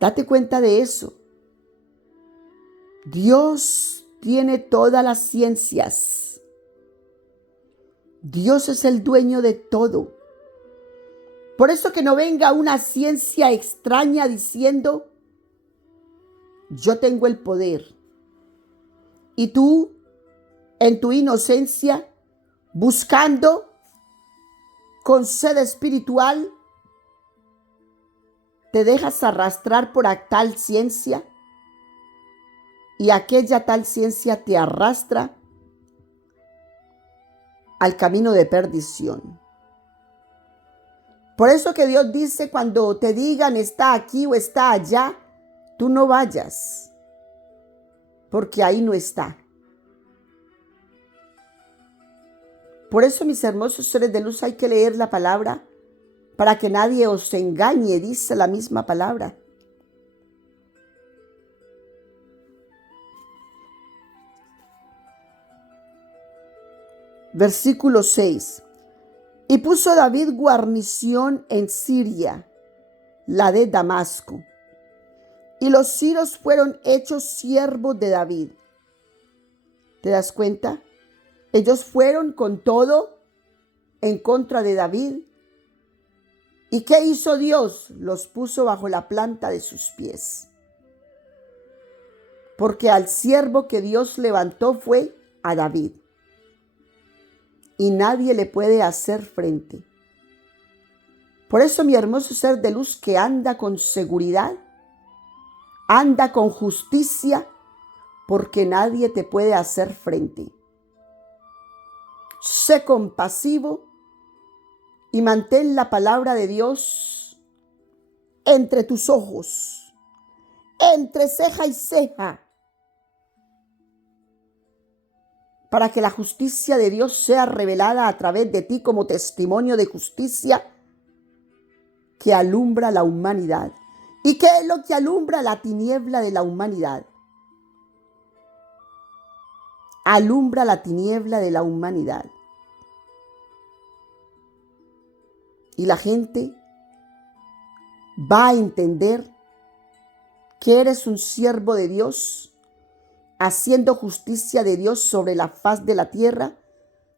Date cuenta de eso. Dios tiene todas las ciencias. Dios es el dueño de todo. Por eso que no venga una ciencia extraña diciendo, yo tengo el poder. Y tú, en tu inocencia, buscando con sed espiritual, te dejas arrastrar por tal ciencia y aquella tal ciencia te arrastra al camino de perdición. Por eso que Dios dice, cuando te digan está aquí o está allá, tú no vayas, porque ahí no está. Por eso, mis hermosos seres de luz, hay que leer la palabra para que nadie os engañe, dice la misma palabra. Versículo 6. Y puso David guarnición en Siria, la de Damasco. Y los sirios fueron hechos siervos de David. ¿Te das cuenta? Ellos fueron con todo en contra de David. ¿Y qué hizo Dios? Los puso bajo la planta de sus pies. Porque al siervo que Dios levantó fue a David. Y nadie le puede hacer frente. Por eso, mi hermoso ser de luz que anda con seguridad, anda con justicia, porque nadie te puede hacer frente. Sé compasivo y mantén la palabra de Dios entre tus ojos, entre ceja y ceja, para que la justicia de Dios sea revelada a través de ti como testimonio de justicia que alumbra la humanidad. ¿Y qué es lo que alumbra la tiniebla de la humanidad? Alumbra la tiniebla de la humanidad. Y la gente va a entender que eres un siervo de Dios, haciendo justicia de Dios sobre la faz de la tierra,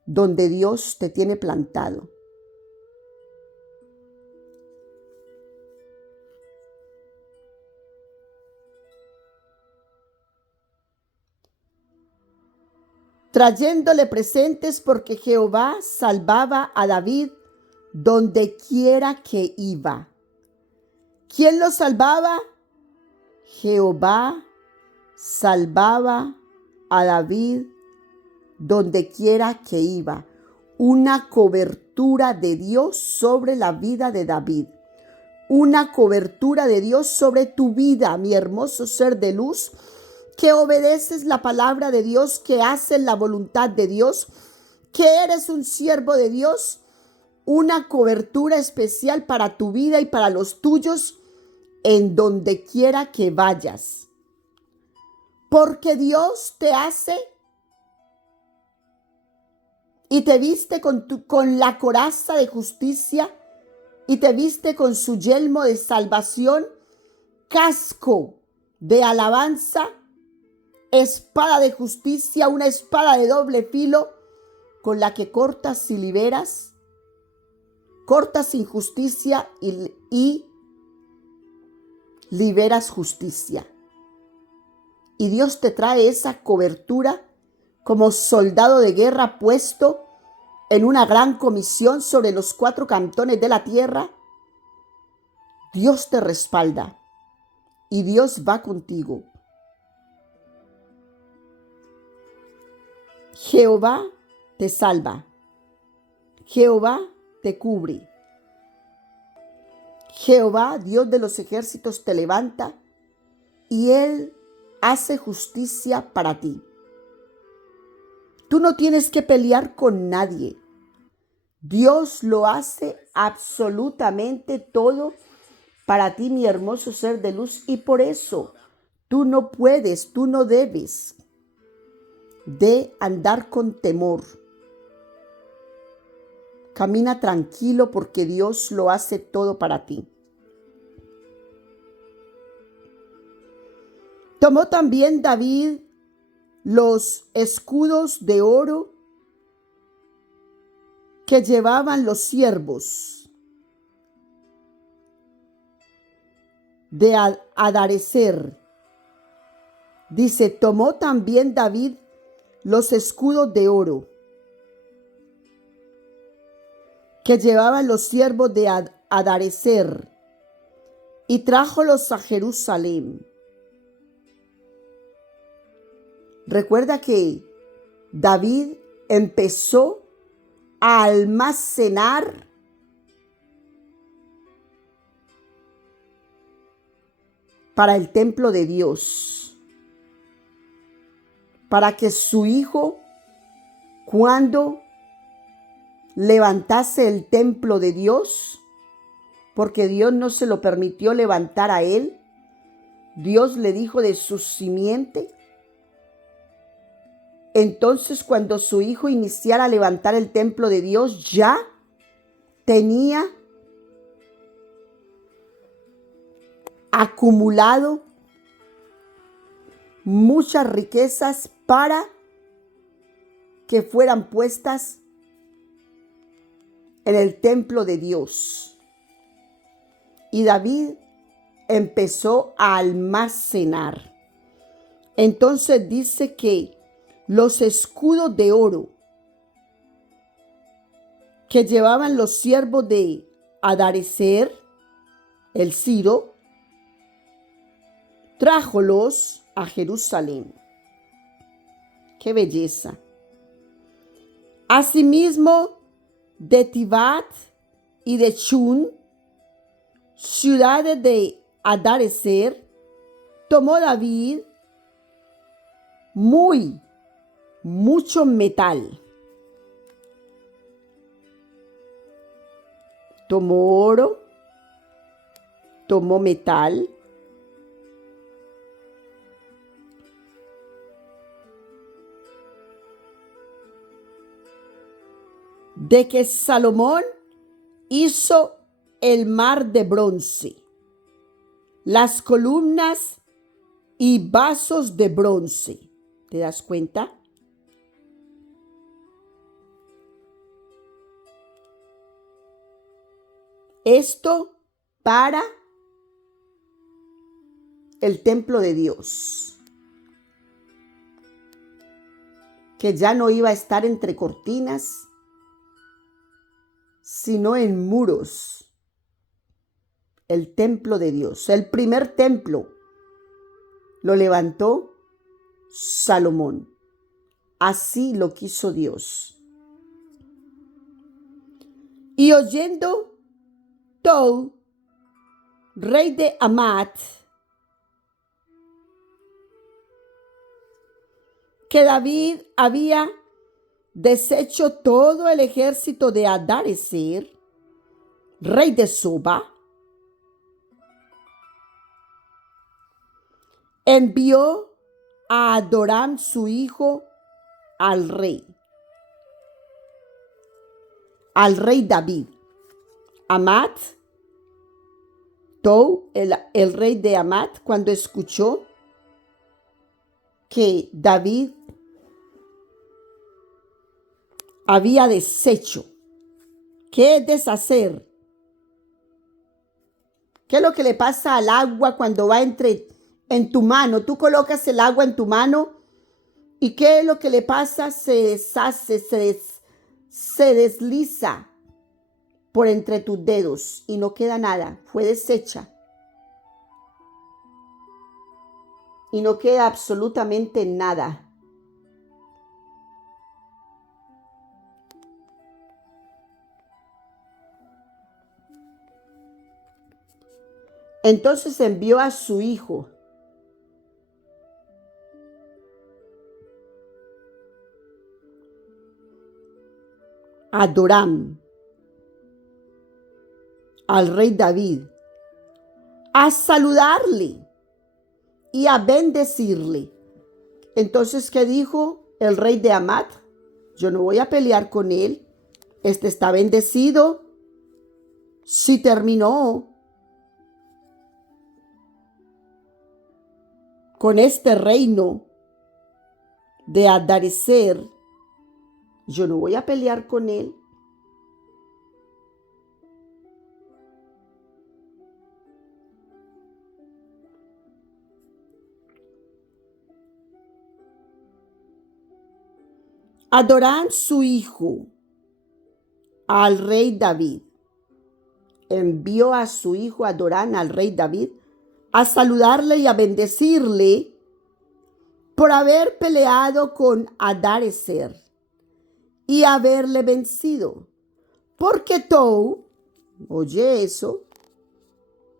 donde Dios te tiene plantado. Trayéndole presentes, porque Jehová salvaba a David donde quiera que iba. ¿Quién lo salvaba? Jehová salvaba a David donde quiera que iba. Una cobertura de Dios sobre la vida de David. Una cobertura de Dios sobre tu vida, mi hermoso ser de luz, que obedeces la palabra de Dios, que haces la voluntad de Dios, que eres un siervo de Dios. Una cobertura especial para tu vida y para los tuyos en donde quiera que vayas. Porque Dios te hace y te viste con la coraza de justicia y te viste con su yelmo de salvación, casco de alabanza, espada de justicia, una espada de doble filo con la que cortas y liberas. Cortas injusticia y liberas justicia. Y Dios te trae esa cobertura como soldado de guerra puesto en una gran comisión sobre los 4 cantones de la tierra. Dios te respalda y Dios va contigo. Jehová te salva. Jehová te cubre. Jehová, Dios de los ejércitos, te levanta y Él hace justicia para ti. Tú no tienes que pelear con nadie. Dios lo hace absolutamente todo para ti, mi hermoso ser de luz, y por eso tú no puedes, tú no debes de andar con temor. Camina tranquilo porque Dios lo hace todo para ti. Tomó también David los escudos de oro que llevaban los siervos de Hadarezer. Dice, tomó también David los escudos de oro que llevaban los siervos de Hadarezer y trájolos a Jerusalén. Recuerda que David empezó a almacenar para el templo de Dios, para que su hijo, cuando levantase el templo de Dios, porque Dios no se lo permitió levantar a él, Dios le dijo de su simiente. Entonces, cuando su hijo iniciara a levantar el templo de Dios, ya tenía acumulado muchas riquezas para que fueran puestas en el templo de Dios. Y David empezó a almacenar. Entonces dice que los escudos de oro que llevaban los siervos de Adarecer, el Ciro, trájolos a Jerusalén. ¡Qué belleza! Asimismo, de Tibat y de Chun, ciudades de Adarecer, tomó David mucho metal. Tomó oro, tomó metal, de que Salomón hizo el mar de bronce, las columnas y vasos de bronce. ¿Te das cuenta? Esto para el templo de Dios, que ya no iba a estar entre cortinas, sino en muros. El templo de Dios, el primer templo, lo levantó Salomón. Así lo quiso Dios. Y oyendo Tou, rey de Amat, que David había deshecho todo el ejército de Adarecer, rey de Soba, envió a Adoram su hijo al rey David. Amat, Tou, el rey de Amat, cuando escuchó que David había deshecho. ¿Qué es deshacer? ¿Qué es lo que le pasa al agua cuando va en tu mano? Tú colocas el agua en tu mano y ¿qué es lo que le pasa? Se deshace, se desliza por entre tus dedos y no queda nada. Fue deshecha. Y no queda absolutamente nada. Entonces envió a su hijo Adoram al rey David a saludarle y a bendecirle. Entonces, ¿qué dijo el rey de Amat? Yo no voy a pelear con él. Este está bendecido. Si terminó con este reino de Adarecer, yo no voy a pelear con él. Adoram su hijo al rey David. Envió a su hijo Adoram al rey David a saludarle y a bendecirle por haber peleado con Adarecer y haberle vencido. Porque Tou, oye eso,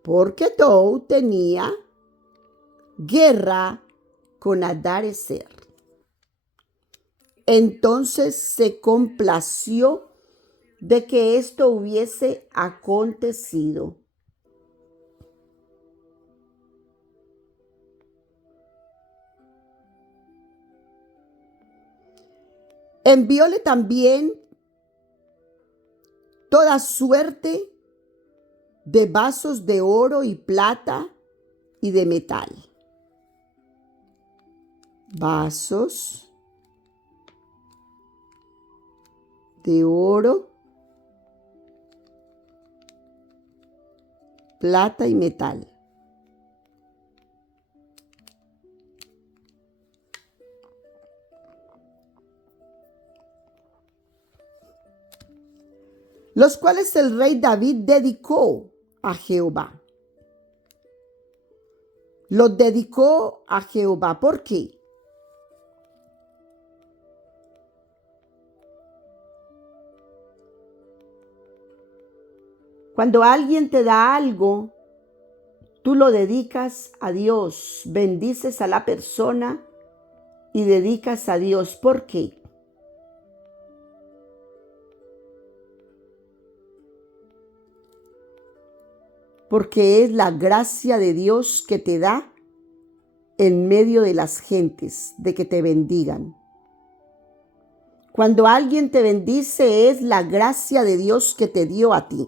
porque Tou tenía guerra con Adad-ezer. Entonces se complació de que esto hubiese acontecido. Envióle también toda suerte de vasos de oro y plata y de metal. Vasos de oro, plata y metal. Los cuales el rey David dedicó a Jehová. Los dedicó a Jehová. ¿Por qué? Cuando alguien te da algo, tú lo dedicas a Dios, bendices a la persona y dedicas a Dios. ¿Por qué? Porque es la gracia de Dios que te da en medio de las gentes, de que te bendigan. Cuando alguien te bendice, es la gracia de Dios que te dio a ti.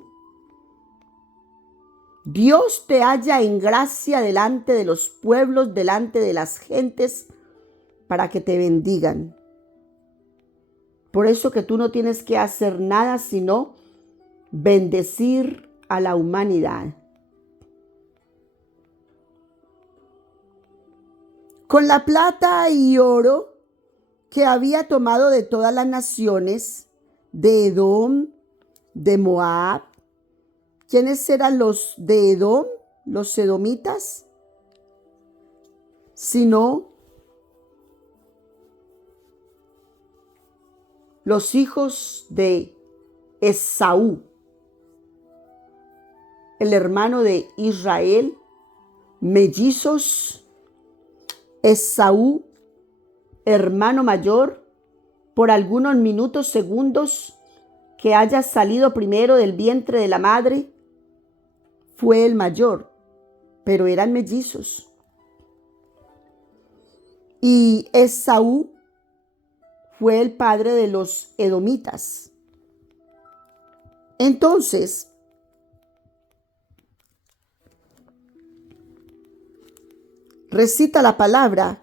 Dios te halla en gracia delante de los pueblos, delante de las gentes, para que te bendigan. Por eso que tú no tienes que hacer nada sino bendecir a la humanidad. Con la plata y oro que había tomado de todas las naciones, de Edom, de Moab. ¿Quiénes eran los de Edom? Los edomitas. Sino los hijos de Esaú, el hermano de Israel, mellizos. Esaú, hermano mayor, por algunos minutos, segundos, que haya salido primero del vientre de la madre, fue el mayor, pero eran mellizos. Y Esaú fue el padre de los edomitas. Entonces, recita la palabra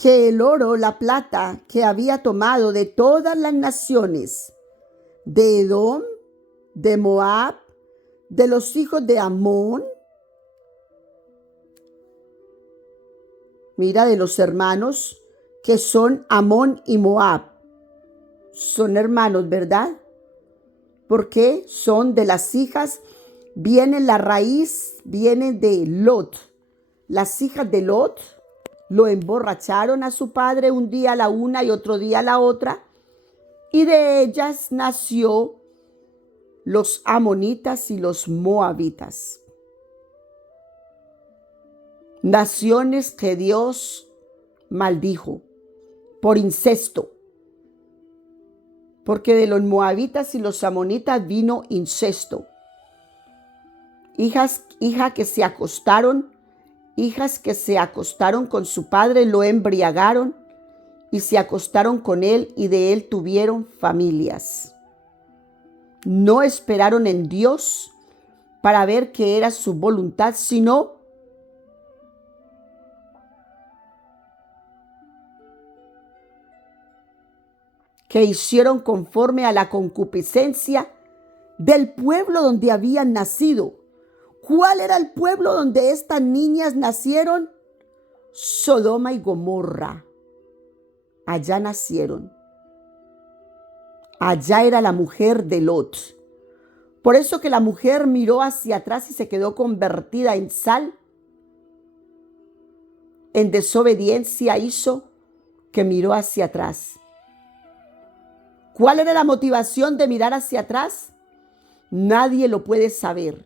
que el oro, la plata que había tomado de todas las naciones, de Edom, de Moab, de los hijos de Amón, mira, de los hermanos que son Amón y Moab, son hermanos, ¿verdad? Porque son de las hijas. Viene la raíz, viene de Lot. Las hijas de Lot lo emborracharon a su padre un día la una y otro día la otra. Y de ellas nació los amonitas y los moabitas. Naciones que Dios maldijo por incesto. Porque de los moabitas y los amonitas vino incesto. Hijas que se acostaron con su padre, lo embriagaron y se acostaron con él y de él tuvieron familias. No esperaron en Dios para ver qué era su voluntad, sino que hicieron conforme a la concupiscencia del pueblo donde habían nacido. ¿Cuál era el pueblo donde estas niñas nacieron? Sodoma y Gomorra. Allá nacieron. Allá era la mujer de Lot. Por eso que la mujer miró hacia atrás y se quedó convertida en sal. En desobediencia hizo que miró hacia atrás. ¿Cuál era la motivación de mirar hacia atrás? Nadie lo puede saber.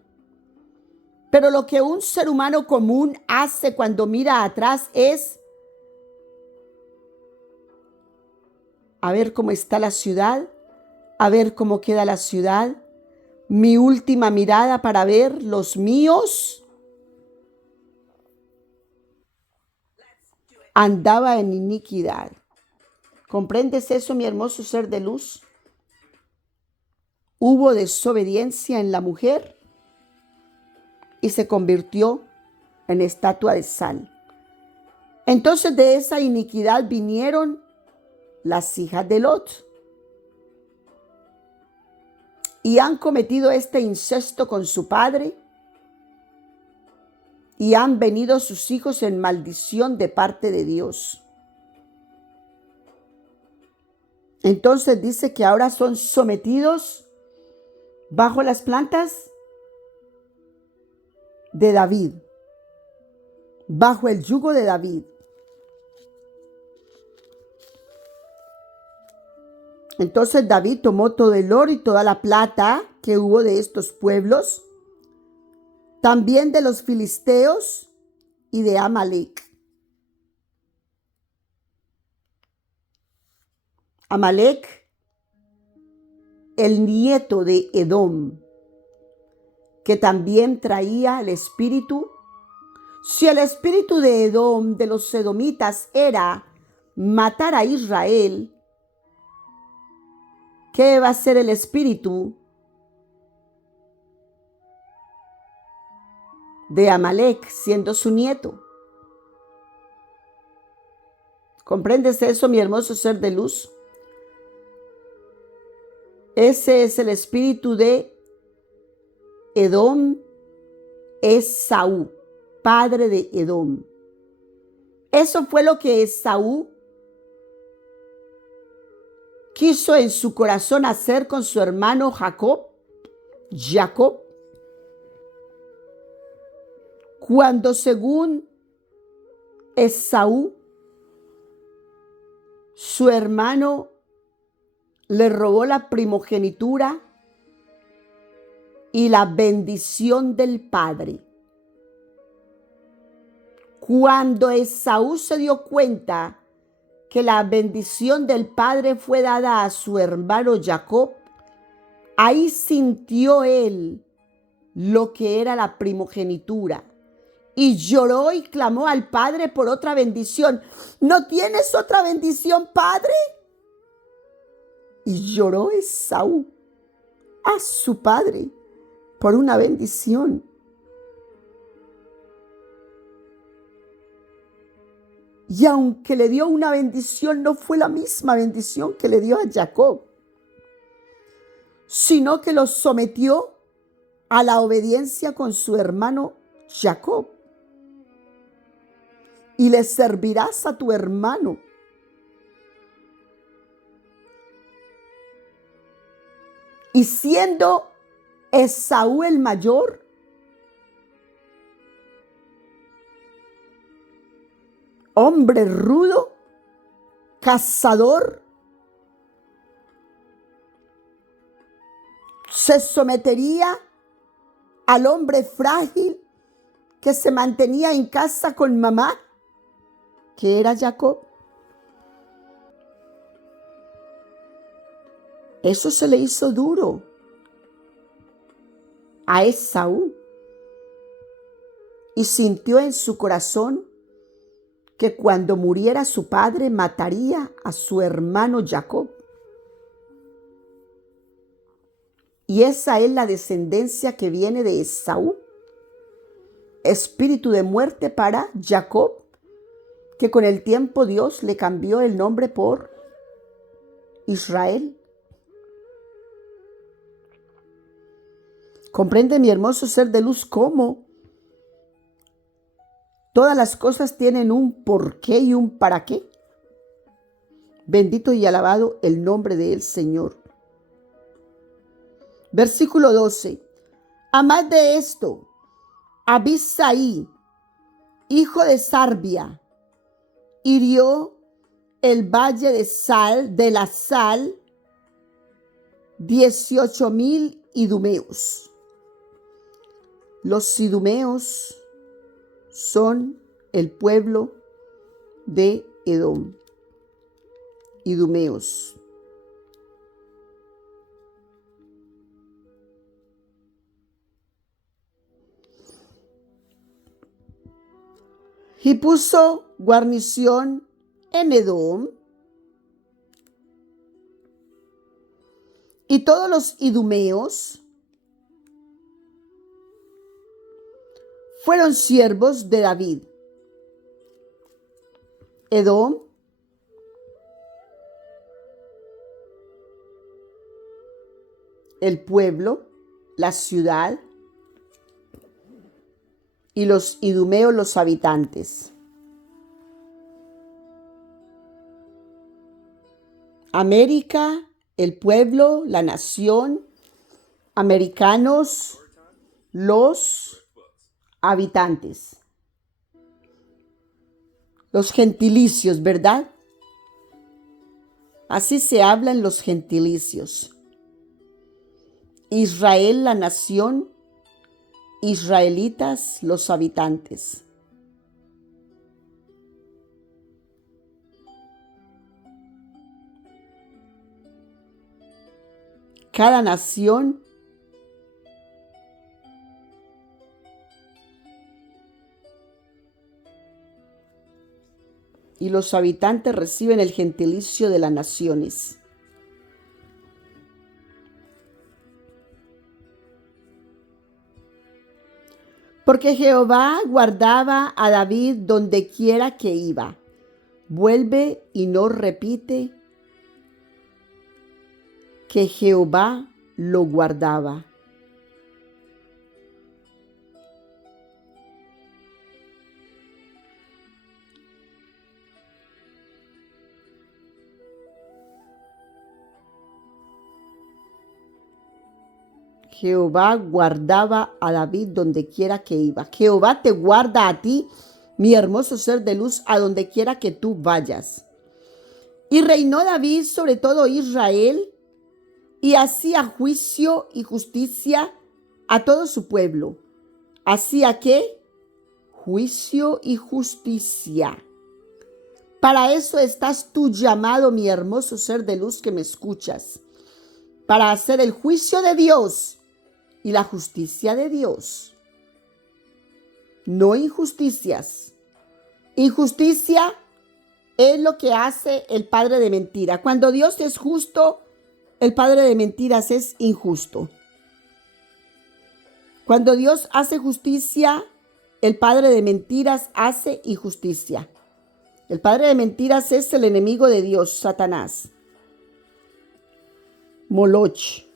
Pero lo que un ser humano común hace cuando mira atrás es a ver cómo está la ciudad, a ver cómo queda la ciudad, mi última mirada para ver los míos. Andaba en iniquidad. ¿Comprendes eso, mi hermoso ser de luz? Hubo desobediencia en la mujer y se convirtió en estatua de sal. Entonces de esa iniquidad vinieron las hijas de Lot y han cometido este incesto con su padre y han venido sus hijos en maldición de parte de Dios. Entonces dice que ahora son sometidos bajo las plantas de David, bajo el yugo de David. Entonces David tomó todo el oro y toda la plata que hubo de estos pueblos, también de los filisteos y de Amalek. Amalek, el nieto de Edom, que también traía el espíritu. Si el espíritu de Edom, de los edomitas, era matar a Israel, ¿qué va a ser el espíritu de Amalek siendo su nieto? ¿Comprendes eso, mi hermoso ser de luz? Ese es el espíritu de Edom, Esaú, padre de Edom. Eso fue lo que Esaú quiso en su corazón hacer con su hermano Jacob, cuando según Esaú, su hermano le robó la primogenitura y la bendición del padre. Cuando Esaú se dio cuenta que la bendición del padre fue dada a su hermano Jacob, ahí sintió él lo que era la primogenitura y lloró y clamó al padre por otra bendición. ¿No tienes otra bendición, padre? Y lloró Esaú a su padre por una bendición. Y aunque le dio una bendición, no fue la misma bendición que le dio a Jacob, sino que lo sometió a la obediencia con su hermano Jacob. Y le servirás a tu hermano. Y siendo Esaú el mayor, hombre rudo, cazador, se sometería al hombre frágil que se mantenía en casa con mamá, que era Jacob. Eso se le hizo duro a Esaú y sintió en su corazón que cuando muriera su padre mataría a su hermano Jacob. Y esa es la descendencia que viene de Esaú, espíritu de muerte para Jacob, que con el tiempo Dios le cambió el nombre por Israel. ¿Comprende, mi hermoso ser de luz, cómo todas las cosas tienen un porqué y un para qué? Bendito y alabado el nombre del Señor. Versículo 12. A más de esto, Abisai, hijo de Sarbia, hirió el valle de la sal, 18,000 idumeos. Los idumeos son el pueblo de Edom. Idumeos. Y puso guarnición en Edom, y todos los idumeos fueron siervos de David. Edom, el pueblo, la ciudad, y los idumeos, los habitantes. América, el pueblo, la nación, americanos, los habitantes. Los gentilicios, ¿verdad? Así se hablan los gentilicios. Israel, la nación, israelitas, los habitantes. Cada nación y los habitantes reciben el gentilicio de las naciones. Porque Jehová guardaba a David donde quiera que iba. Vuelve y no repite que Jehová lo guardaba. Jehová guardaba a David donde quiera que iba. Jehová te guarda a ti, mi hermoso ser de luz, a donde quiera que tú vayas. Y reinó David sobre todo Israel, y hacía juicio y justicia a todo su pueblo. ¿Hacía qué? Juicio y justicia. Para eso estás tú llamado, mi hermoso ser de luz que me escuchas. Para hacer el juicio de Dios y la justicia de Dios. No injusticias. Injusticia es lo que hace el padre de mentira. Cuando Dios es justo, el padre de mentiras es injusto. Cuando Dios hace justicia, el padre de mentiras hace injusticia. El padre de mentiras es el enemigo de Dios, Satanás. Moloch.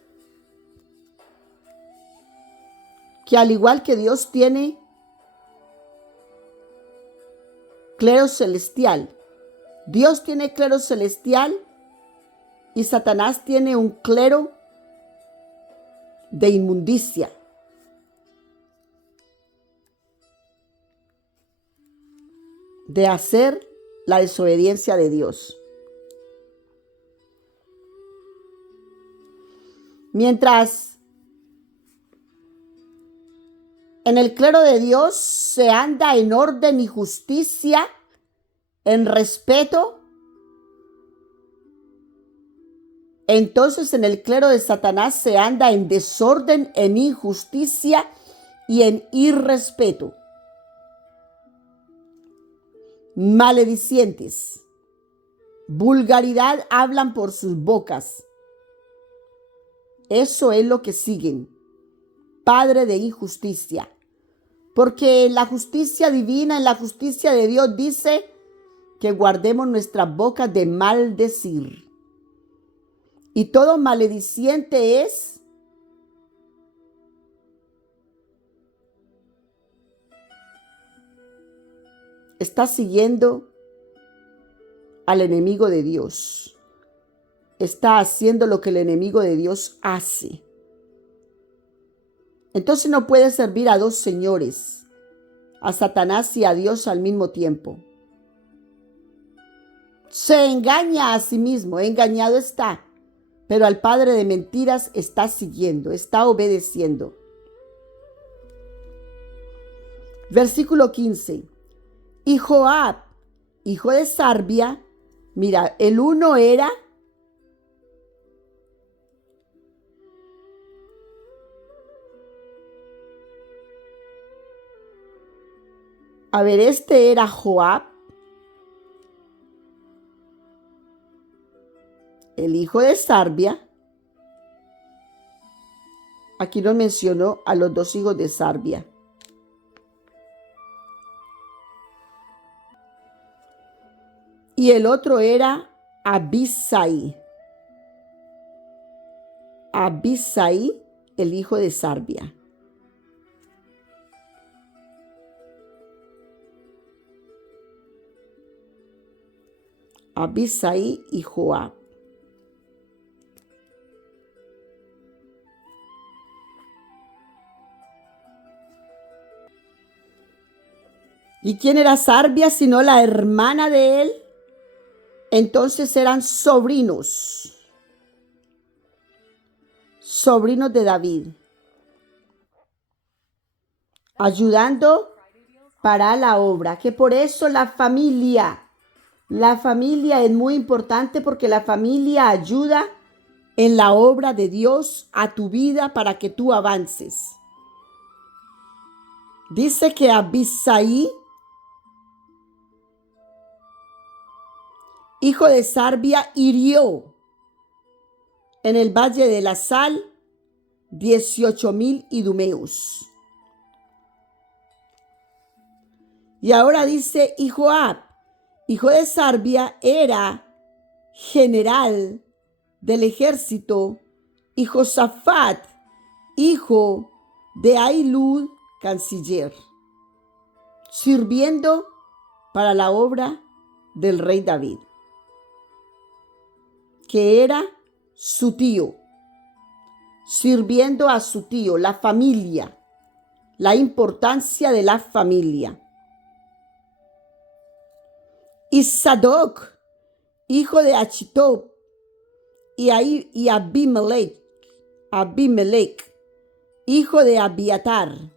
Que al igual que Dios tiene clero celestial, Dios tiene clero celestial y Satanás tiene un clero de inmundicia. De hacer la desobediencia de Dios. Mientras en el clero de Dios se anda en orden y justicia, en respeto, entonces en el clero de Satanás se anda en desorden, en injusticia y en irrespeto. Maledicientes, vulgaridad hablan por sus bocas. Eso es lo que siguen. Padre de injusticia. Porque en la justicia divina, en la justicia de Dios dice que guardemos nuestras bocas de maldecir. Y todo malediciente está siguiendo al enemigo de Dios. Está haciendo lo que el enemigo de Dios hace. Entonces no puede servir a dos señores, a Satanás y a Dios al mismo tiempo. Se engaña a sí mismo, engañado está, pero al padre de mentiras está siguiendo, está obedeciendo. Versículo 15. Y Joab, hijo de Sarbia, mira, el uno era este era Joab, el hijo de Sarbia. Aquí nos mencionó a los dos hijos de Sarbia. Y el otro era Abisai. Abisai, el hijo de Sarbia. Abisai y Joab. ¿Y quién era Sarbia sino la hermana de él? Entonces eran sobrinos de David, ayudando para la obra, que por eso la familia es muy importante, porque la familia ayuda en la obra de Dios a tu vida para que tú avances. Dice que Abisai, hijo de Sarbia, hirió en el valle de la sal 18,000 idumeos. Y ahora dice, y Joab, hijo de Sarbia, era general del ejército, y Josafat, hijo de Ahilud, canciller, sirviendo para la obra del rey David, que era su tío, sirviendo a su tío, la familia, la importancia de la familia. Y Sadoc, hijo de Achitob, y Abimelech, hijo de Abiatar,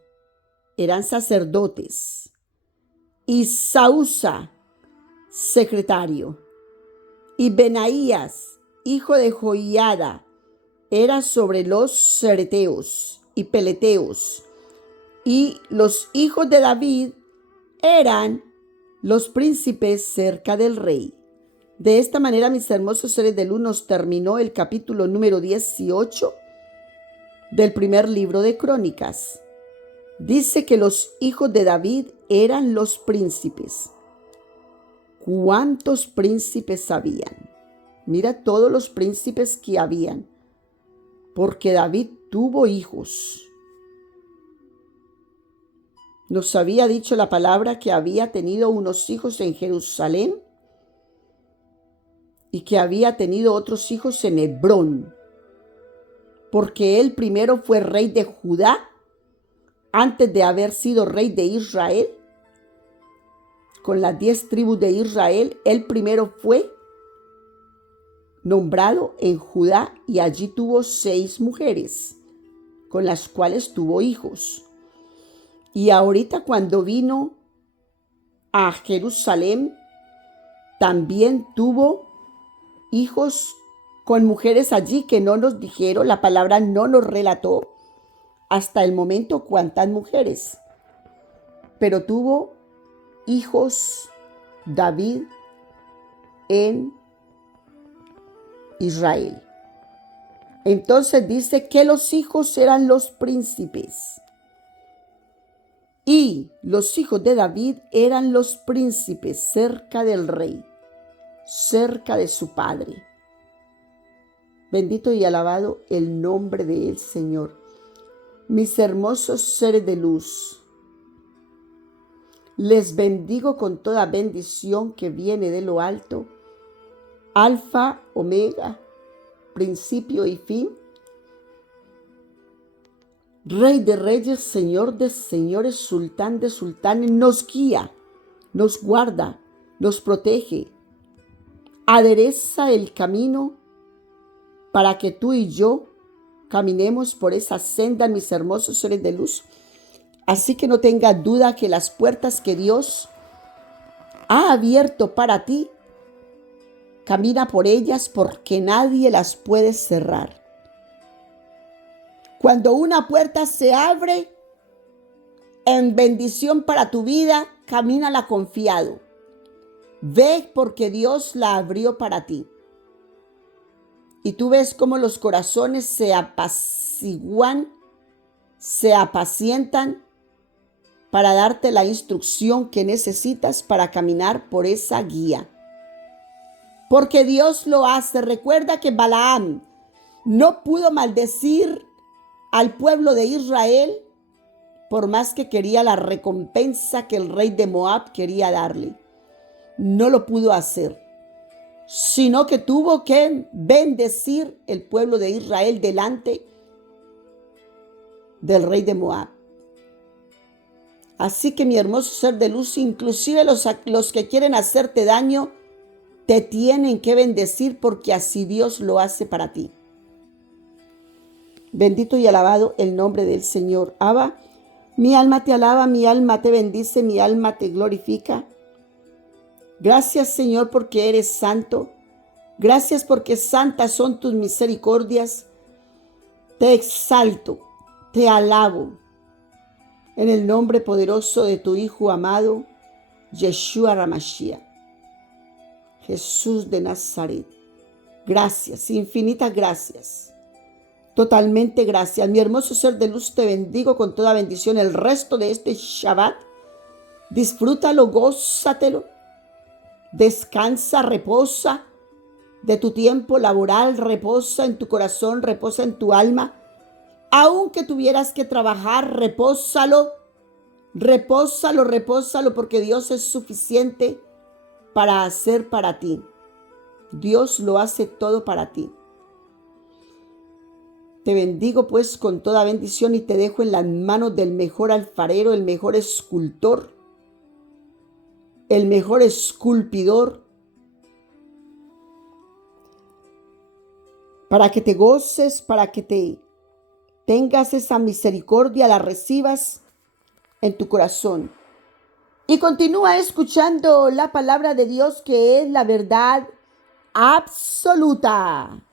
eran sacerdotes. Y Sausa, secretario. Y Benaías, hijo de Joiada, era sobre los cereteos y peleteos. Y los hijos de David eran los príncipes cerca del rey. De esta manera, mis hermosos seres de luz, nos terminó el capítulo número 18 del primer libro de Crónicas. Dice que los hijos de David eran los príncipes. ¿Cuántos príncipes habían? Mira todos los príncipes que habían, porque David tuvo hijos. Nos había dicho la palabra que había tenido unos hijos en Jerusalén y que había tenido otros hijos en Hebrón, porque él primero fue rey de Judá antes de haber sido rey de Israel. Con las 10 tribus de Israel, él primero fue nombrado en Judá y allí tuvo 6 mujeres con las cuales tuvo hijos. Y ahorita cuando vino a Jerusalén, también tuvo hijos con mujeres allí que no nos dijeron, la palabra no nos relató hasta el momento cuántas mujeres, pero tuvo hijos David en Israel. Entonces dice que los hijos eran los príncipes. Y los hijos de David eran los príncipes cerca del rey, cerca de su padre. Bendito y alabado el nombre del Señor. Mis hermosos seres de luz, les bendigo con toda bendición que viene de lo alto, Alfa, Omega, principio y fin. Rey de reyes, Señor de señores, Sultán de sultanes, nos guía, nos guarda, nos protege, adereza el camino para que tú y yo caminemos por esa senda, mis hermosos seres de luz. Así que no tengas duda que las puertas que Dios ha abierto para ti, camina por ellas porque nadie las puede cerrar. Cuando una puerta se abre en bendición para tu vida, camínala confiado. Ve porque Dios la abrió para ti. Y tú ves cómo los corazones se apaciguan, se apacientan para darte la instrucción que necesitas para caminar por esa guía. Porque Dios lo hace. Recuerda que Balaam no pudo maldecir al pueblo de Israel por más que quería la recompensa que el rey de Moab quería darle. No lo pudo hacer, sino que tuvo que bendecir el pueblo de Israel delante del rey de Moab. Así que mi hermoso ser de luz, inclusive los que quieren hacerte daño, te tienen que bendecir porque así Dios lo hace para ti. Bendito y alabado el nombre del Señor. Abba, mi alma te alaba, mi alma te bendice, mi alma te glorifica. Gracias, Señor, porque eres santo. Gracias porque santas son tus misericordias. Te exalto, te alabo. En el nombre poderoso de tu Hijo amado, Yeshua HaMashiach, Jesús de Nazaret. Gracias, infinitas gracias. Totalmente gracias. Mi hermoso ser de luz, te bendigo con toda bendición el resto de este Shabbat. Disfrútalo, gózatelo. Descansa, reposa de tu tiempo laboral, reposa en tu corazón, reposa en tu alma. Aunque tuvieras que trabajar, repósalo, porque Dios es suficiente para hacer para ti. Dios lo hace todo para ti. Te bendigo pues con toda bendición y te dejo en las manos del mejor alfarero, el mejor escultor, el mejor esculpidor, para que te goces, para que te tengas esa misericordia, la recibas en tu corazón. Y continúa escuchando la palabra de Dios, que es la verdad absoluta.